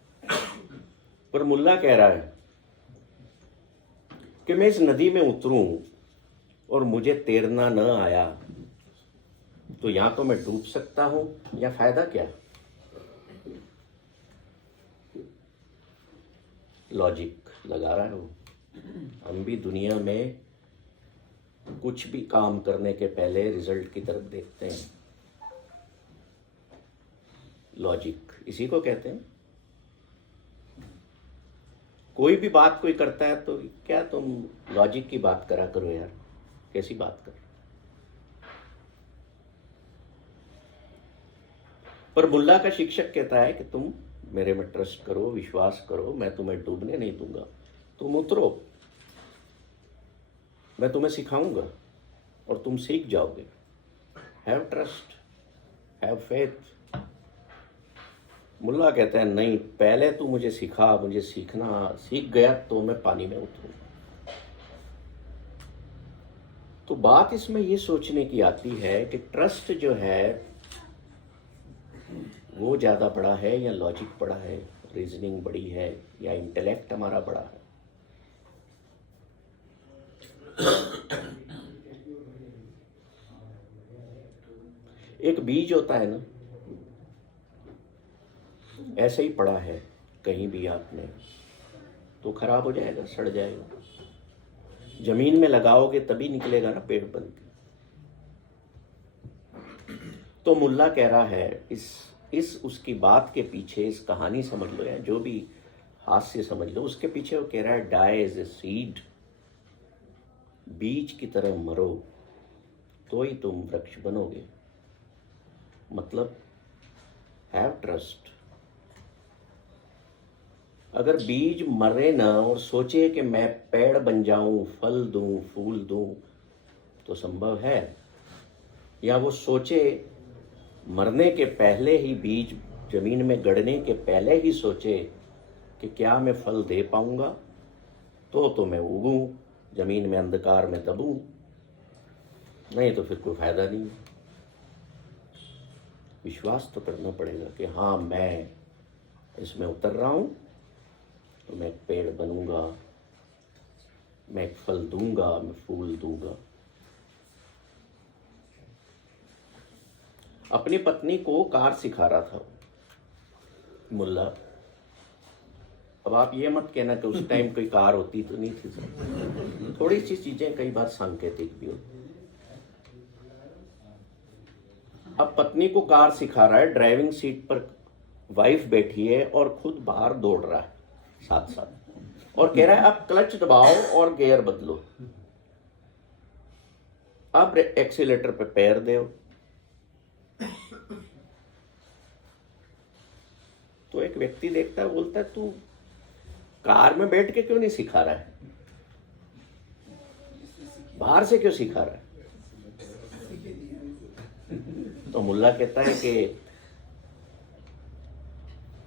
पर मुल्ला कह रहा है कि मैं इस नदी में उतरूं और मुझे तैरना न आया तो या तो मैं डूब सकता हूं या फायदा क्या? लॉजिक लगा रहा है वो। हम भी दुनिया में कुछ भी काम करने के पहले रिजल्ट की तरफ देखते हैं। लॉजिक इसी को कहते हैं। कोई भी बात कोई करता है तो क्या तुम लॉजिक की बात करा करो यार, कैसी बात कर। पर मुल्ला का शिक्षक कहता है कि तुम मेरे में ट्रस्ट करो, विश्वास करो, मैं तुम्हें डूबने नहीं दूंगा, तुम उतरो, मैं तुम्हें सिखाऊंगा और तुम सीख जाओगे। Have trust, have faith. मुल्ला कहता है नहीं, पहले तू मुझे सिखा, मुझे सीखना सीख गया तो मैं पानी में उतरूं। तो बात इसमें ये सोचने की आती है कि ट्रस्ट जो है वो ज़्यादा बड़ा है या लॉजिक बड़ा है, रीजनिंग बड़ी है या इंटेलेक्ट हमारा बड़ा है। एक बीज होता है ना, ऐसे ही पड़ा है कहीं भी आपने तो खराब हो जाएगा, सड़ जाएगा। जमीन में लगाओगे तभी निकलेगा ना पेड़ बन के। तो मुल्ला कह रहा है, इस उसकी बात के पीछे, इस कहानी समझ लो या जो भी हास्य समझ लो, उसके पीछे वो कह रहा है डाई एज ए सीड, बीज की तरह मरो तो ही तुम वृक्ष बनोगे। मतलब हैव ट्रस्ट, अगर बीज मरे ना और सोचे कि मैं पेड़ बन जाऊं, फल दूं, फूल दूं, तो संभव है? या वो सोचे मरने के पहले ही, बीज जमीन में गड़ने के पहले ही सोचे कि क्या मैं फल दे पाऊंगा, तो मैं उगूं, जमीन में अंधकार में दबूं, नहीं तो फिर कोई फायदा नहीं। विश्वास तो करना पड़ेगा कि हाँ, मैं इसमें उतर रहा हूं, तो मैं एक पेड़ बनूंगा, मैं एक फल दूंगा, मैं फूल दूंगा। अपनी पत्नी को कार सिखा रहा था मुल्ला। अब आप ये मत कहना कि उस टाइम कोई कार होती तो नहीं थी सर। थोड़ी सी चीजें कई बार सांकेतिक भी होती। अब पत्नी को कार सिखा रहा है, ड्राइविंग सीट पर वाइफ बैठी है और खुद बाहर दौड़ रहा है साथ साथ, और कह रहा है अब क्लच दबाओ और गियर बदलो, अब एक्सीलेटर पे पैर दो। तो एक व्यक्ति देखता है, बोलता है तू कार में बैठ के क्यों नहीं सिखा रहा है, बाहर से क्यों सिखा रहा है? तो मुल्ला कहता है कि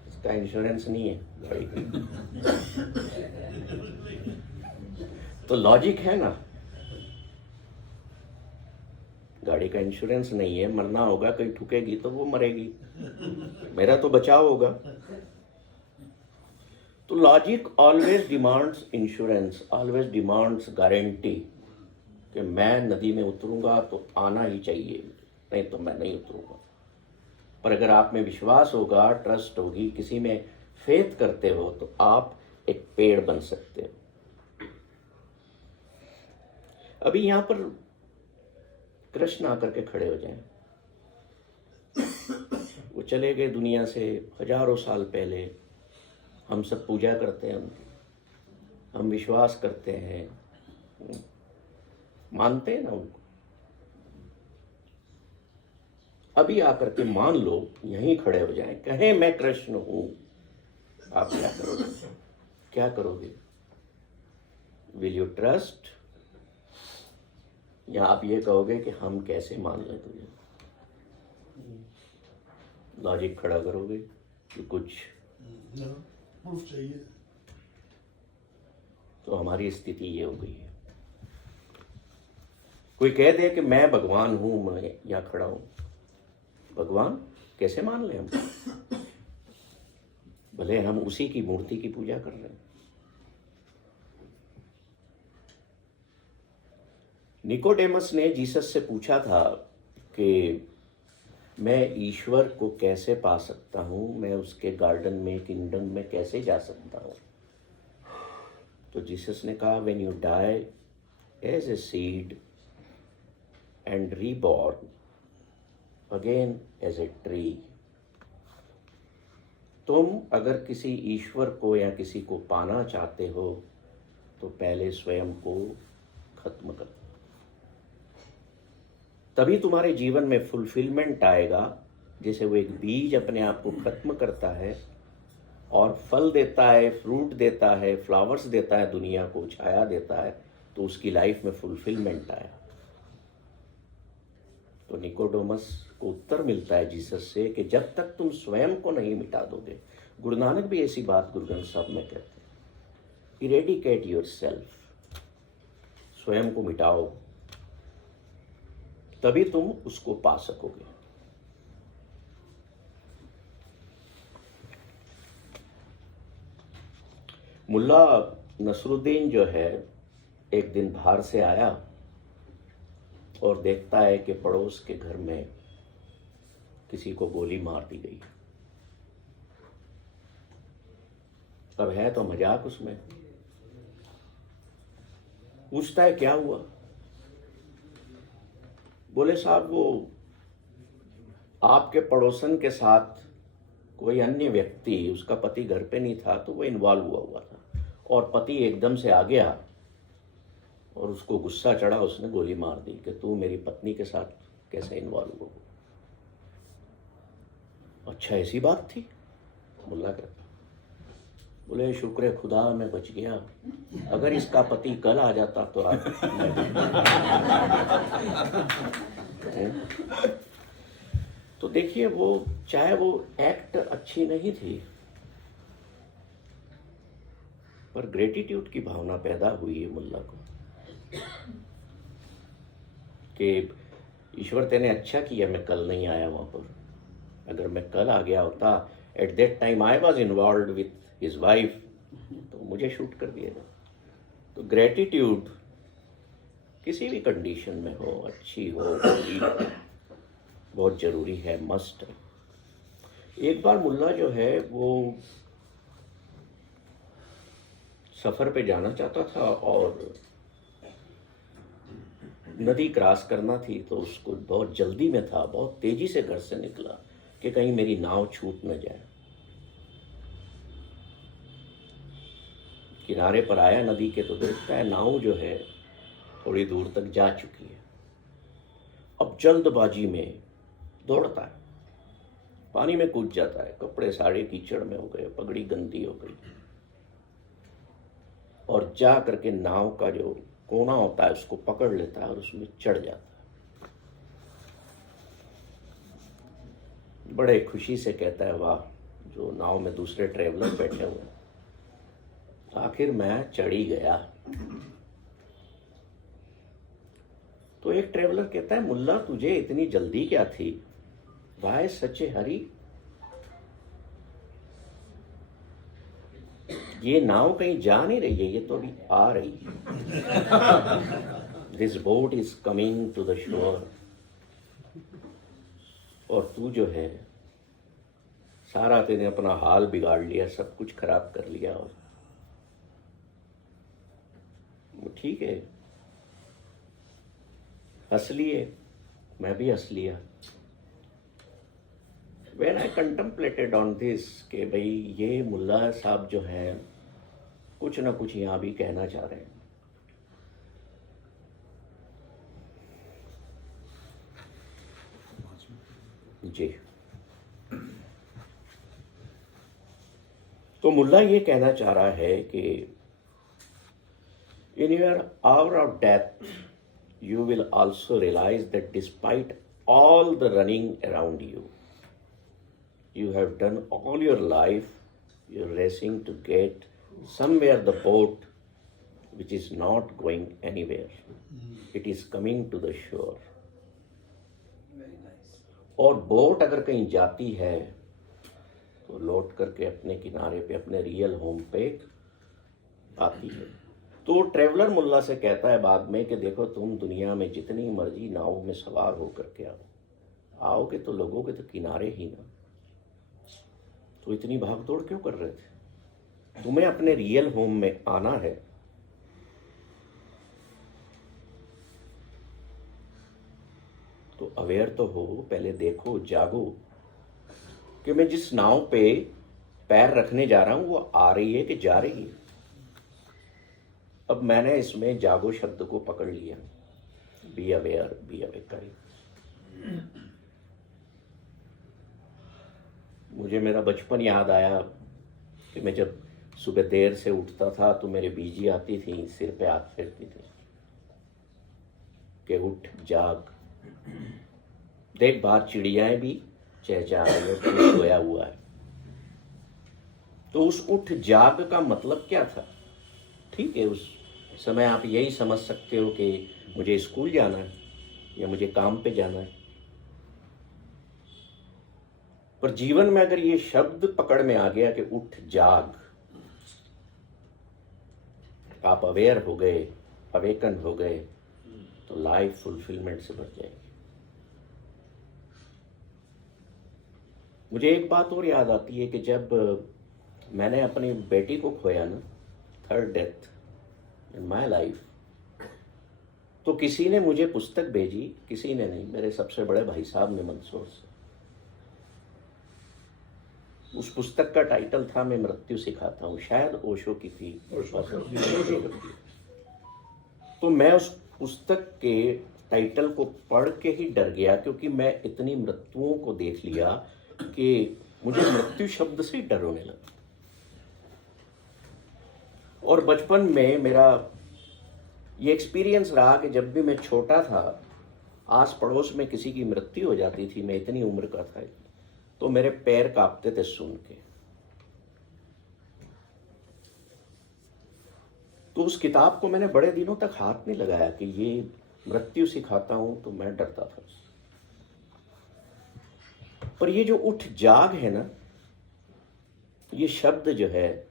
इसका इंश्योरेंस नहीं है गाड़ी का। तो लॉजिक है ना, गाड़ी का इंश्योरेंस नहीं है, मरना होगा, कहीं ठुकेगी तो वो मरेगी, मेरा तो बचाव होगा। तो logic always demands insurance, always demands guarantee कि मैं नदी में उतरूंगा तो आना ही चाहिए, नहीं तो मैं नहीं उतरूंगा। पर अगर आप में विश्वास होगा, ट्रस्ट होगी, किसी में फेथ करते हो, तो आप एक पेड़ बन सकते हो। अभी यहां पर कृष्ण आकर के खड़े हो जाएं। वो चले गए दुनिया से हजारों साल पहले। हम सब पूजा करते हैं उनकी, हम विश्वास करते हैं, मानते हैं ना उनको। अभी आकर के मान लो, यहीं खड़े हो जाएं, कहें मैं कृष्ण हूं, आप क्या करोगे? क्या करोगे? विल यू ट्रस्ट, या आप ये कहोगे कि हम कैसे मान लें तुझे? लॉजिक खड़ा करोगे कि कुछ प्रूफ चाहिए? तो हमारी स्थिति ये हो गई है। कोई कह दे कि मैं भगवान हूं, मैं यहां खड़ा हूं, भगवान कैसे मान लें हम? भले हम उसी की मूर्ति की पूजा कर रहे हैं। निकोडेमस ने जीसस से पूछा था कि मैं ईश्वर को कैसे पा सकता हूं, मैं उसके गार्डन में, किंगडम में कैसे जा सकता हूं? तो जीसस ने कहा, when you die as a seed and reborn again as a tree, तुम अगर किसी ईश्वर को या किसी को पाना चाहते हो तो पहले स्वयं को खत्म कर, तभी तुम्हारे जीवन में फुलफिलमेंट आएगा। जैसे वो एक बीज अपने आप को खत्म करता है और फल देता है, फ्रूट देता है, फ्लावर्स देता है, दुनिया को छाया देता है, तो उसकी लाइफ में फुलफिलमेंट आया। तो निकोडेमस को उत्तर मिलता है जीसस से कि जब तक तुम स्वयं को नहीं मिटा दोगे, गुरु नानक भी ऐसी बात गुरु ग्रंथ साहब में कहते हैं, इरेडिकेट योरसेल्फ, स्वयं को मिटाओ, तभी तुम उसको पा सकोगे। मुल्ला नसरुद्दीन जो है, एक दिन बाहर से आया और देखता है कि पड़ोस के घर में किसी को गोली मार दी गई। अब है तो मजाक उसमें, पूछता है क्या हुआ? बोले साहब, वो आपके पड़ोसन के साथ कोई अन्य व्यक्ति, उसका पति घर पे नहीं था, तो वो इन्वॉल्व हुआ था, और पति एकदम से आ गया और उसको गुस्सा चढ़ा, उसने गोली मार दी कि तू मेरी पत्नी के साथ कैसे इन्वॉल्व हो? अच्छा, ऐसी बात थी? मुल्ला कहता, बोले शुक्र है खुदा मैं बच गया, अगर इसका पति कल आ जाता तो आज तो देखिए वो चाहे वो एक्ट अच्छी नहीं थी, पर ग्रेटिट्यूड की भावना पैदा हुई है मुल्ला को कि ईश्वर तेने अच्छा किया मैं कल नहीं आया वहां पर, अगर मैं कल आ गया होता at that time I was involve with his wife तो मुझे शूट कर दिया जाता। तो ग्रेटिट्यूड किसी भी कंडीशन में हो, अच्छी हो बुरी हो, बहुत जरूरी है, मस्ट है। एक बार मुल्ला जो है वो सफर पे जाना चाहता था और नदी क्रॉस करना थी, तो उसको बहुत जल्दी में था, बहुत तेजी से घर से निकला कि कहीं मेरी नाव छूट न जाए। किनारे पर आया नदी के तो देखता है नाव जो है थोड़ी दूर तक जा चुकी है। अब जल्दबाजी में दौड़ता है, पानी में कूद जाता है, कपड़े सारे कीचड़ में हो गए, पगड़ी गंदी हो गई, और जा करके नाव का जो कोना होता है उसको पकड़ लेता है और उसमें चढ़ जाता है। बड़े खुशी से कहता है वाह, जो नाव में दूसरे ट्रेवलर बैठे हुए हैं, आखिर मैं चढ़ ही गया। तो एक ट्रेवलर कहता है मुल्ला तुझे इतनी जल्दी क्या थी, वाय सच्चे हरी, ये नाव कहीं जा नहीं रही है, ये तो अभी आ रही है। This boat is coming to the shore. और तू जो है सारा तेने अपना हाल बिगाड़ लिया, सब कुछ खराब कर लिया। और ठीक है, हंस लिए, मैं भी हंस लिया। When I contemplated on this कि भाई ये मुल्ला साहब जो हैं कुछ ना कुछ यहाँ भी कहना चाह रहे हैं। जी, तो मुल्ला ये कहना चाह रहा है कि in your hour of death you will also realize that despite all the running around you, you have done all your life, you're racing to get somewhere the boat which is not going anywhere. It is coming to the shore. Very nice. और बोट अगर कहीं जाती है तो लौट करके अपने किनारे पे, अपने रियल होम पे आती है। तो ट्रेवलर मुल्ला से कहता है बाद में कि देखो तुम दुनिया में जितनी मर्जी नाव में सवार होकर के आओगे तो लोगोगे तो किनारे ही ना, तो इतनी भाग दौड़ क्यों कर रहे थे? तुम्हें अपने रियल होम में आना है। तो अवेयर तो हो, पहले देखो, जागो कि मैं जिस नाव पे पैर रखने जा रहा हूं वो आ रही है कि जा रही है। अब मैंने इसमें जागो शब्द को पकड़ लिया, बी अवेयर, बी अवेकरी। मुझे मेरा बचपन याद आया कि मैं जब सुबह देर से उठता था तो मेरे बीजी आती थी, सिर पे हाथ फेरती थी कि उठ जाग, देख बाहर चिड़ियाएं भी चहचहा रही हैं, तू सोया हुआ है। तो उस उठ जाग का मतलब क्या था? ठीक है, उस समय आप यही समझ सकते हो कि मुझे स्कूल जाना है या मुझे काम पे जाना है, पर जीवन में अगर ये शब्द पकड़ में आ गया कि उठ जाग, आप अवेयर हो गए, अवेकन हो गए, तो लाइफ फुलफिलमेंट से भर जाएगी। मुझे एक बात और याद आती है कि जब मैंने अपनी बेटी को खोया ना, third death in my life, तो किसी ने मुझे पुस्तक भेजी, किसी ने नहीं, मेरे सबसे बड़े भाई साहब ने मंदसौर से। उस पुस्तक का टाइटल था मैं मृत्यु सिखाता हूँ, शायद ओशो की थी। तो मैं उस पुस्तक के टाइटल को पढ़ के ही डर गया, क्योंकि मैं इतनी मृत्युओं को देख लिया कि मुझे मृत्यु शब्द से डर होने लगा। और बचपन में मेरा ये एक्सपीरियंस रहा कि जब भी मैं छोटा था, आस पड़ोस में किसी की मृत्यु हो जाती थी, मैं इतनी उम्र का था, तो मेरे पैर कांपते थे सुन के। तो उस किताब को मैंने बड़े दिनों तक हाथ नहीं लगाया कि ये मृत्यु सिखाता हूं, तो मैं डरता था उससे। पर ये जो उठ जाग है ना, ये शब्द जो है,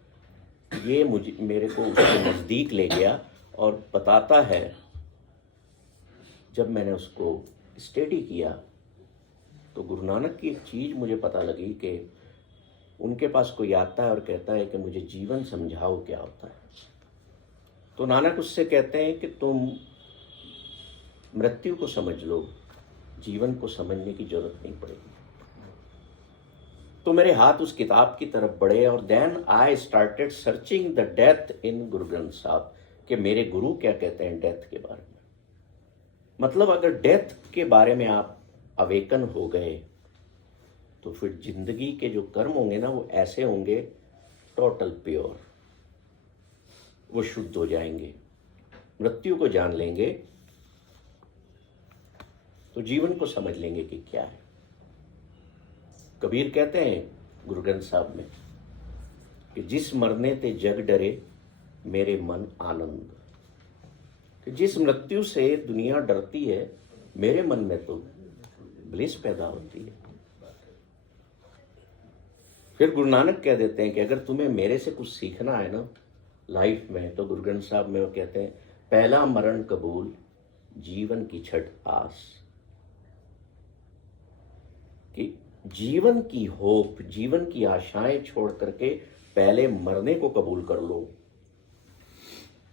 ये मुझे मेरे को उसके नजदीक ले गया और बताता है, जब मैंने उसको स्टडी किया तो गुरु नानक की एक चीज मुझे पता लगी कि उनके पास कोई आता है और कहता है कि मुझे जीवन समझाओ क्या होता है। तो नानक उससे कहते हैं कि तुम मृत्यु को समझ लो, जीवन को समझने की जरूरत नहीं पड़ेगी। तो मेरे हाथ उस किताब की तरफ बढ़े और then I started searching the death in Guru Granth साहब, कि मेरे गुरु क्या कहते हैं डेथ के बारे में। मतलब अगर डेथ के बारे में आप अवेकन हो गए तो फिर जिंदगी के जो कर्म होंगे ना, वो ऐसे होंगे टोटल प्योर, वो शुद्ध हो जाएंगे। मृत्यु को जान लेंगे तो जीवन को समझ लेंगे कि क्या है। कबीर कहते हैं गुरु ग्रंथ साहब में कि जिस मरने ते जग डरे मेरे मन आनंद, कि जिस मृत्यु से दुनिया डरती है, मेरे मन में तो ब्लिस पैदा होती है। फिर गुरु नानक कह देते हैं कि अगर तुम्हें मेरे से कुछ सीखना है ना लाइफ में, तो गुरु ग्रंथ साहब में वो कहते हैं, पहला मरण कबूल, जीवन की छठ आस। कि जीवन की होप, जीवन की आशाएं छोड़ करके पहले मरने को कबूल कर लो,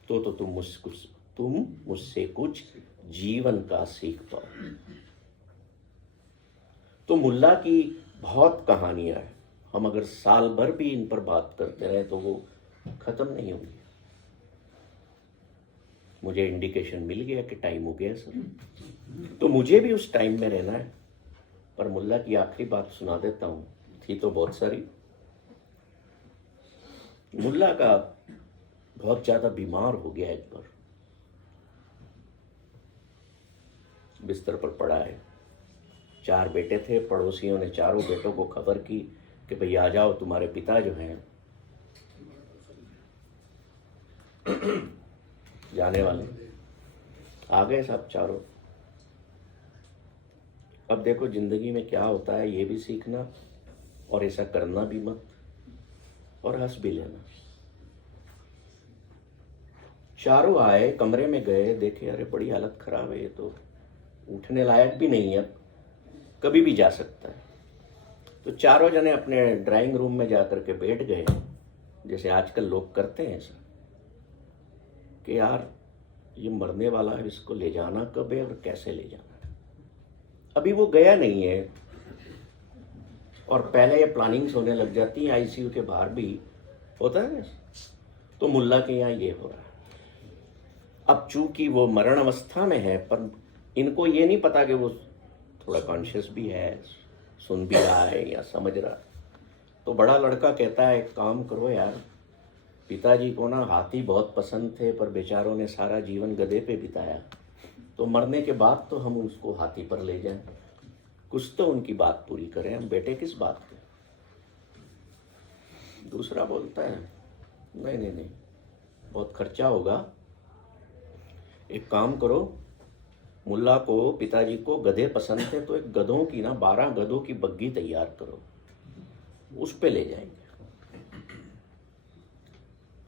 तो तुम मुझसे कुछ जीवन का सीख पाओ। तो मुल्ला की बहुत कहानियां हैं, हम अगर साल भर भी इन पर बात करते रहे तो वो खत्म नहीं होंगी। मुझे इंडिकेशन मिल गया कि टाइम हो गया सर, तो मुझे भी उस टाइम में रहना है। पर मुल्ला की आखिरी बात सुना देता हूं, थी तो बहुत सारी। मुल्ला का बहुत ज्यादा बीमार हो गया, एक बार बिस्तर पर पड़ा है। 4 बेटे थे, पड़ोसियों ने चारों बेटों को खबर की कि भाई आ जाओ, तुम्हारे पिता जो हैं जाने वाले। आ गए सब चारों। अब देखो जिंदगी में क्या होता है ये भी सीखना, और ऐसा करना भी मत, और हंस भी लेना। चारों आए, कमरे में गए, देखे अरे बड़ी हालत खराब है, ये तो उठने लायक भी नहीं है, कभी भी जा सकता है। तो चारों जने अपने ड्राइंग रूम में जाकर के बैठ गए, जैसे आजकल लोग करते हैं ऐसा, कि यार ये मरने वाला है, इसको ले जाना कब है और कैसे ले जाना है। अभी वो गया नहीं है, और पहले ये प्लानिंग्स होने लग जाती हैं, आईसीयू के बाहर भी होता है। तो मुल्ला के यहाँ ये हो रहा है। अब चूंकि वो मरण अवस्था में है, पर इनको ये नहीं पता कि वो थोड़ा कॉन्शियस भी है, सुन भी रहा है या समझ रहा है। तो बड़ा लड़का कहता है, एक काम करो यार, पिताजी को ना हाथी बहुत पसंद थे, पर बेचारों ने सारा जीवन गधे पे बिताया, तो मरने के बाद तो हम उसको हाथी पर ले जाएं, कुछ तो उनकी बात पूरी करें, हम बेटे किस बात के। दूसरा बोलता है नहीं नहीं नहीं, बहुत खर्चा होगा, एक काम करो, मुल्ला को, पिताजी को गधे पसंद थे, तो एक गधों की ना 12 गधों की बग्गी तैयार करो, उस पे ले जाएंगे।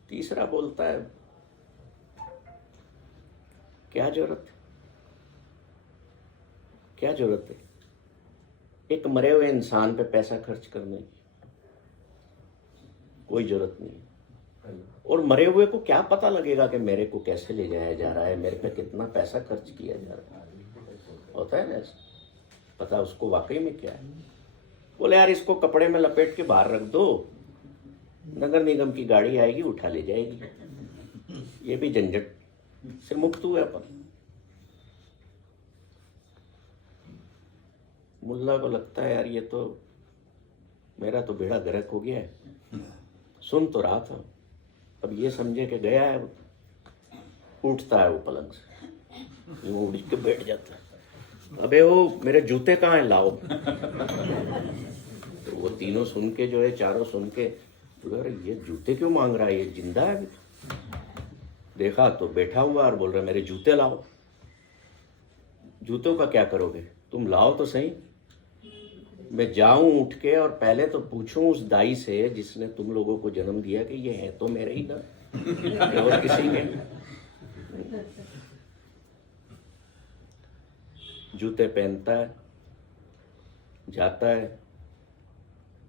तीसरा बोलता है क्या जरूरत है, क्या जरूरत है एक मरे हुए इंसान पे पैसा खर्च करने की, कोई जरूरत नहीं है। और मरे हुए को क्या पता लगेगा कि मेरे को कैसे ले जाया जा रहा है, मेरे पे कितना पैसा खर्च किया जा रहा है, होता है ना ऐसा, पता उसको वाकई में क्या है। बोले यार इसको कपड़े में लपेट के बाहर रख दो, नगर निगम की गाड़ी आएगी उठा ले जाएगी, ये भी झंझट से मुक्त हुए अपन। मुल्ला को लगता है यार ये तो मेरा तो बेड़ा गर्क हो गया है, सुन तो रहा था अब ये समझे कि गया है, उठता है वो पलंग से, वो उठ के बैठ जाता है, अबे वो मेरे जूते कहाँ हैं, लाओ। तो वो तीनों सुन के जो है, चारों सुन के, तो अरे ये जूते क्यों मांग रहा है, ये जिंदा है अभी? देखा तो बैठा हुआ और बोल रहा है मेरे जूते लाओ। जूतों का क्या करोगे, तुम लाओ तो सही। मैं जाऊं उठ के और पहले तो पूछूं उस दाई से जिसने तुम लोगों को जन्म दिया कि ये है तो मेरे ही ना, और किसी ने। जूते पहनता है, जाता है,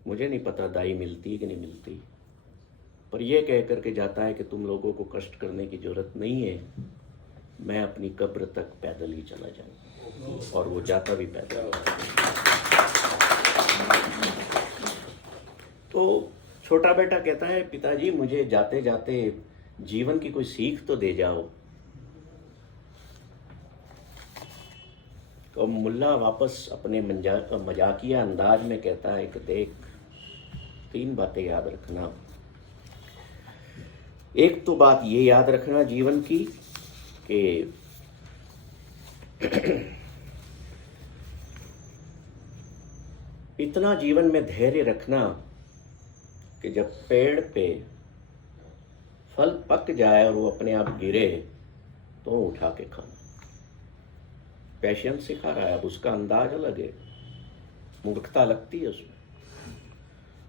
मुझे नहीं पता दाई मिलती है कि नहीं मिलती, पर यह कह करके जाता है कि तुम लोगों को कष्ट करने की जरूरत नहीं है, मैं अपनी कब्र तक पैदल ही चला जाऊं। और वो जाता भी पैदल। तो छोटा बेटा कहता है पिताजी मुझे जाते जाते जीवन की कोई सीख तो दे जाओ। तो मुल्ला वापस अपने मजाकिया अंदाज में कहता है कि देख, 3 बातें याद रखना। एक तो बात ये याद रखना जीवन की कि इतना जीवन में धैर्य रखना कि जब पेड़ पे फल पक जाए और वो अपने आप गिरे तो उठा के खाना। पैशन सिखा रहा है, अब उसका अंदाज अलग है, मूर्खता लगती है उसमें।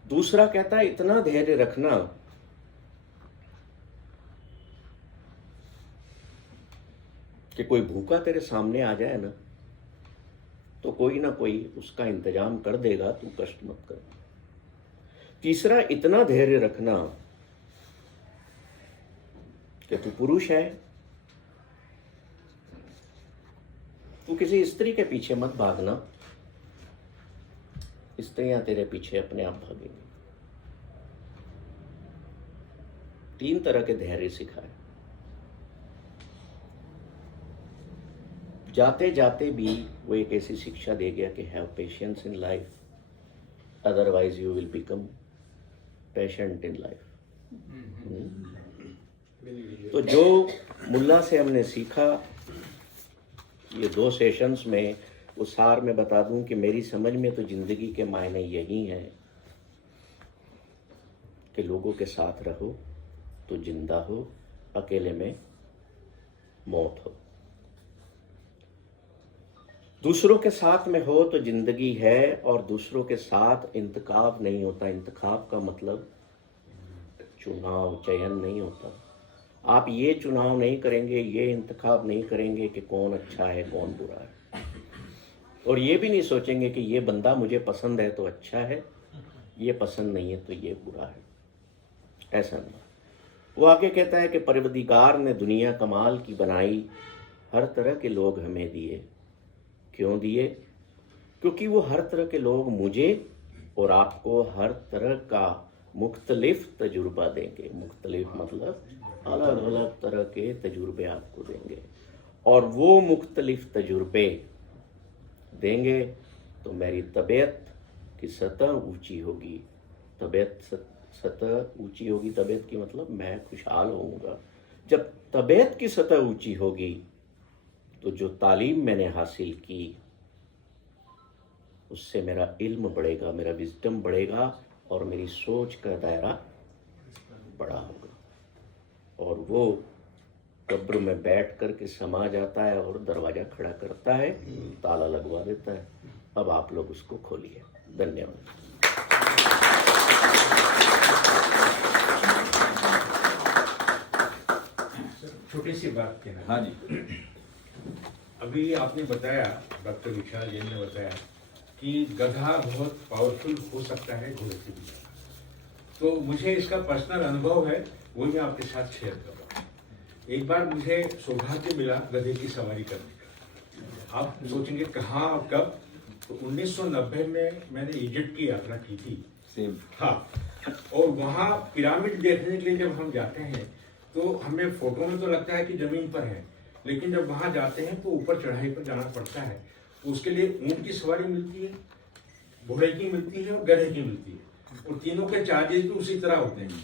दूसरा कहता है इतना धैर्य रखना कि कोई भूखा तेरे सामने आ जाए ना तो कोई ना कोई उसका इंतजाम कर देगा, तू कष्ट मत कर। तीसरा इतना धैर्य रखना कि तू पुरुष है, तू किसी स्त्री के पीछे मत भागना, स्त्रियां तेरे पीछे अपने आप भागेंगी। 3 तरह के धैर्य सिखाए। जाते जाते भी वो एक ऐसी शिक्षा दे गया कि have patience in life, otherwise you will become patient in life. तो जो मुल्ला से हमने सीखा ये 2 सेशंस में, वो सार में बता दूं कि मेरी समझ में तो जिंदगी के मायने यही हैं कि लोगों के साथ रहो तो जिंदा हो, अकेले में मौत हो। दूसरों के साथ में हो तो जिंदगी है, और दूसरों के साथ इंतखाब नहीं होता। इंतखाब का मतलब चुनाव, चयन नहीं होता। आप ये चुनाव नहीं करेंगे, ये इंतखाब नहीं करेंगे कि कौन अच्छा है कौन बुरा है, और ये भी नहीं सोचेंगे कि ये बंदा मुझे पसंद है तो अच्छा है, ये पसंद नहीं है तो ये बुरा है। ऐसा नहीं। वो आगे कहता है कि परवरदिगार ने दुनिया कमाल की बनाई, हर तरह के लोग हमें दिए। क्यों दिए? क्योंकि वो हर तरह के लोग मुझे और आपको हर तरह का मुख्तलिफ तजुर्बा देंगे। मुख्तलिफ मतलब अलग अलग तरह के तजुर्बे आपको देंगे, और वो मुख्तलिफ तजुर्बे देंगे तो मेरी तबीयत की सतह ऊंची होगी। तबीयत सतह ऊंची होगी, तबीयत की मतलब मैं खुशहाल होऊंगा। जब तबीयत की सतह ऊंची होगी तो जो तालीम मैंने हासिल की उससे मेरा इल्म बढ़ेगा, मेरा विजडम बढ़ेगा, और मेरी सोच का दायरा बड़ा होगा। और वो कब्र में बैठ कर के समा जाता है और दरवाजा खड़ा करता है, ताला लगवा देता है। अब आप लोग उसको खोलिए। धन्यवाद। छोटी सी बात कहना। हाँ जी। अभी आपने बताया, डॉक्टर विशाल जैन ने बताया कि गधा बहुत पावरफुल हो सकता है घोड़े से भी। तो मुझे इसका पर्सनल अनुभव है, वो मैं आपके साथ शेयर कर रहा हूँ। एक बार मुझे सौभाग्य मिला गधे की सवारी करने का। आप सोचेंगे कहाँ और कब? तो 1990 में मैंने इजिप्ट की यात्रा की थी। सेम। हाँ, और वहाँ पिरामिड देखने के लिए जब हम जाते हैं तो हमें फोटो में तो लगता है कि जमीन पर है, लेकिन जब वहाँ जाते हैं तो ऊपर चढ़ाई पर जाना पड़ता है। उसके लिए ऊंट की सवारी मिलती है, घोड़े की मिलती है और गधे की मिलती है, और तीनों के चार्जेस भी उसी तरह होते हैं।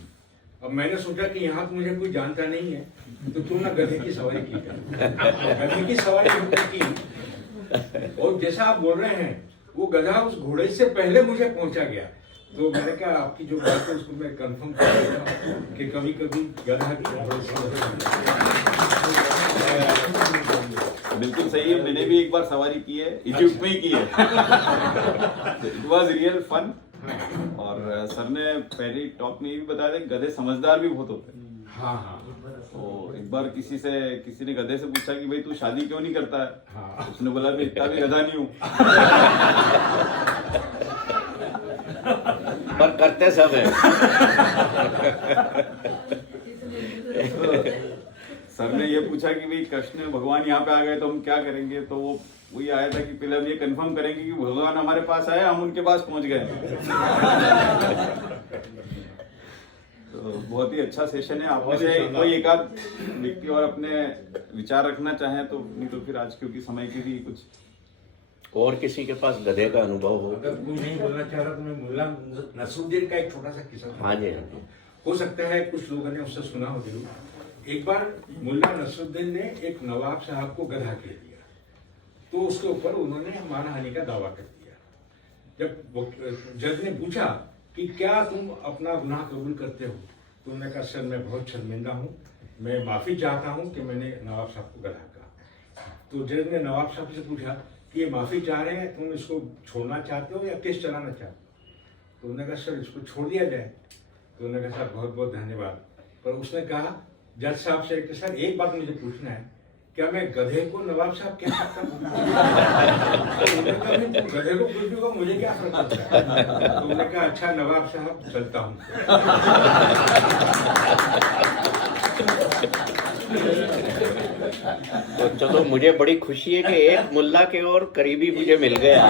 अब मैंने सोचा कि यहाँ तो मुझे कोई जानता नहीं है, तो क्यों ना गधे की सवारी की जाए। गधे की सवारी हमने की, और जैसा आप बोल रहे हैं वो गधा उस घोड़े से पहले मुझे पहुंचा गया। तो मैंने कहा आपकी जो बात है उसको मैं कंफर्म कर देता हूँ कि कभी कभी गधा भी घोड़े से बिल्कुल सही है, मैंने भी एक बार सवारी की है, इजिप्ट में ही की है। It was real fun. और सर ने पहले टॉक में ये भी बताया था कि गधे समझदार भी बहुत होते हैं। हाँ हाँ तो एक बार किसी ने गधे से पूछा कि भाई तू शादी क्यों नहीं करता है? हाँ। उसने बोला मैं इतना भी गधा नहीं हूँ। पर करते सब है। सर ने ये पूछा कि भाई कृष्ण भगवान यहाँ पे आ गए तो हम क्या करेंगे? तो वो वही आया था कि पहले हम ये कंफर्म करेंगे कि भगवान हमारे पास आए, हम उनके पास पहुंच गए। तो बहुत ही अच्छा सेशन है। आप में से कोई एक आध व्यक्ति और अपने विचार रखना चाहें तो, नहीं तो फिर आज क्योंकि समय की भी कुछ और किसी के पास गधे का अनुभव हो? अगर कोई नहीं बोलना चाह रहा तो मैं मुल्ला नसरुद्दीन का एक छोटा सा किस्सा। हाँ जी, हाँ जी। हो सकता है कुछ लोगों ने उससे सुना हो जरूर। एक बार मुल्ला नसरुद्दीन ने एक नवाब साहब को गधा कह दिया, तो उसके ऊपर उन्होंने मानहानि का दावा कर दिया। जब जज ने पूछा कि क्या तुम अपना गुनाह कबूल करते हो, तो उन्होंने कहा सर मैं बहुत शर्मिंदा हूँ, मैं माफी चाहता हूँ कि मैंने नवाब साहब को गधा कहा। तो जज ने नवाब साहब से पूछा कि ये माफी चाह रहे हैं, तुम इसको छोड़ना चाहते हो या केस चलाना चाहते हो? तो उन्होंने कहा सर इसको छोड़ दिया जाए। तो उन्होंने कहा सर बहुत बहुत धन्यवाद। पर उसने कहा जज साहब से कि सर एक बात मुझे पूछना है, क्या मैं गधे को नवाब साहब कह सकता हूँ? तो उन्होंने कहा तुम गधे को कुछ भी कहो, मुझे क्या फर्क पड़ता है? तो उन्होंने कहा अच्छा नवाब साहब चलता हूँ। तो चलो, मुझे बड़ी खुशी है कि एक मुल्ला के और करीबी मुझे मिल गया।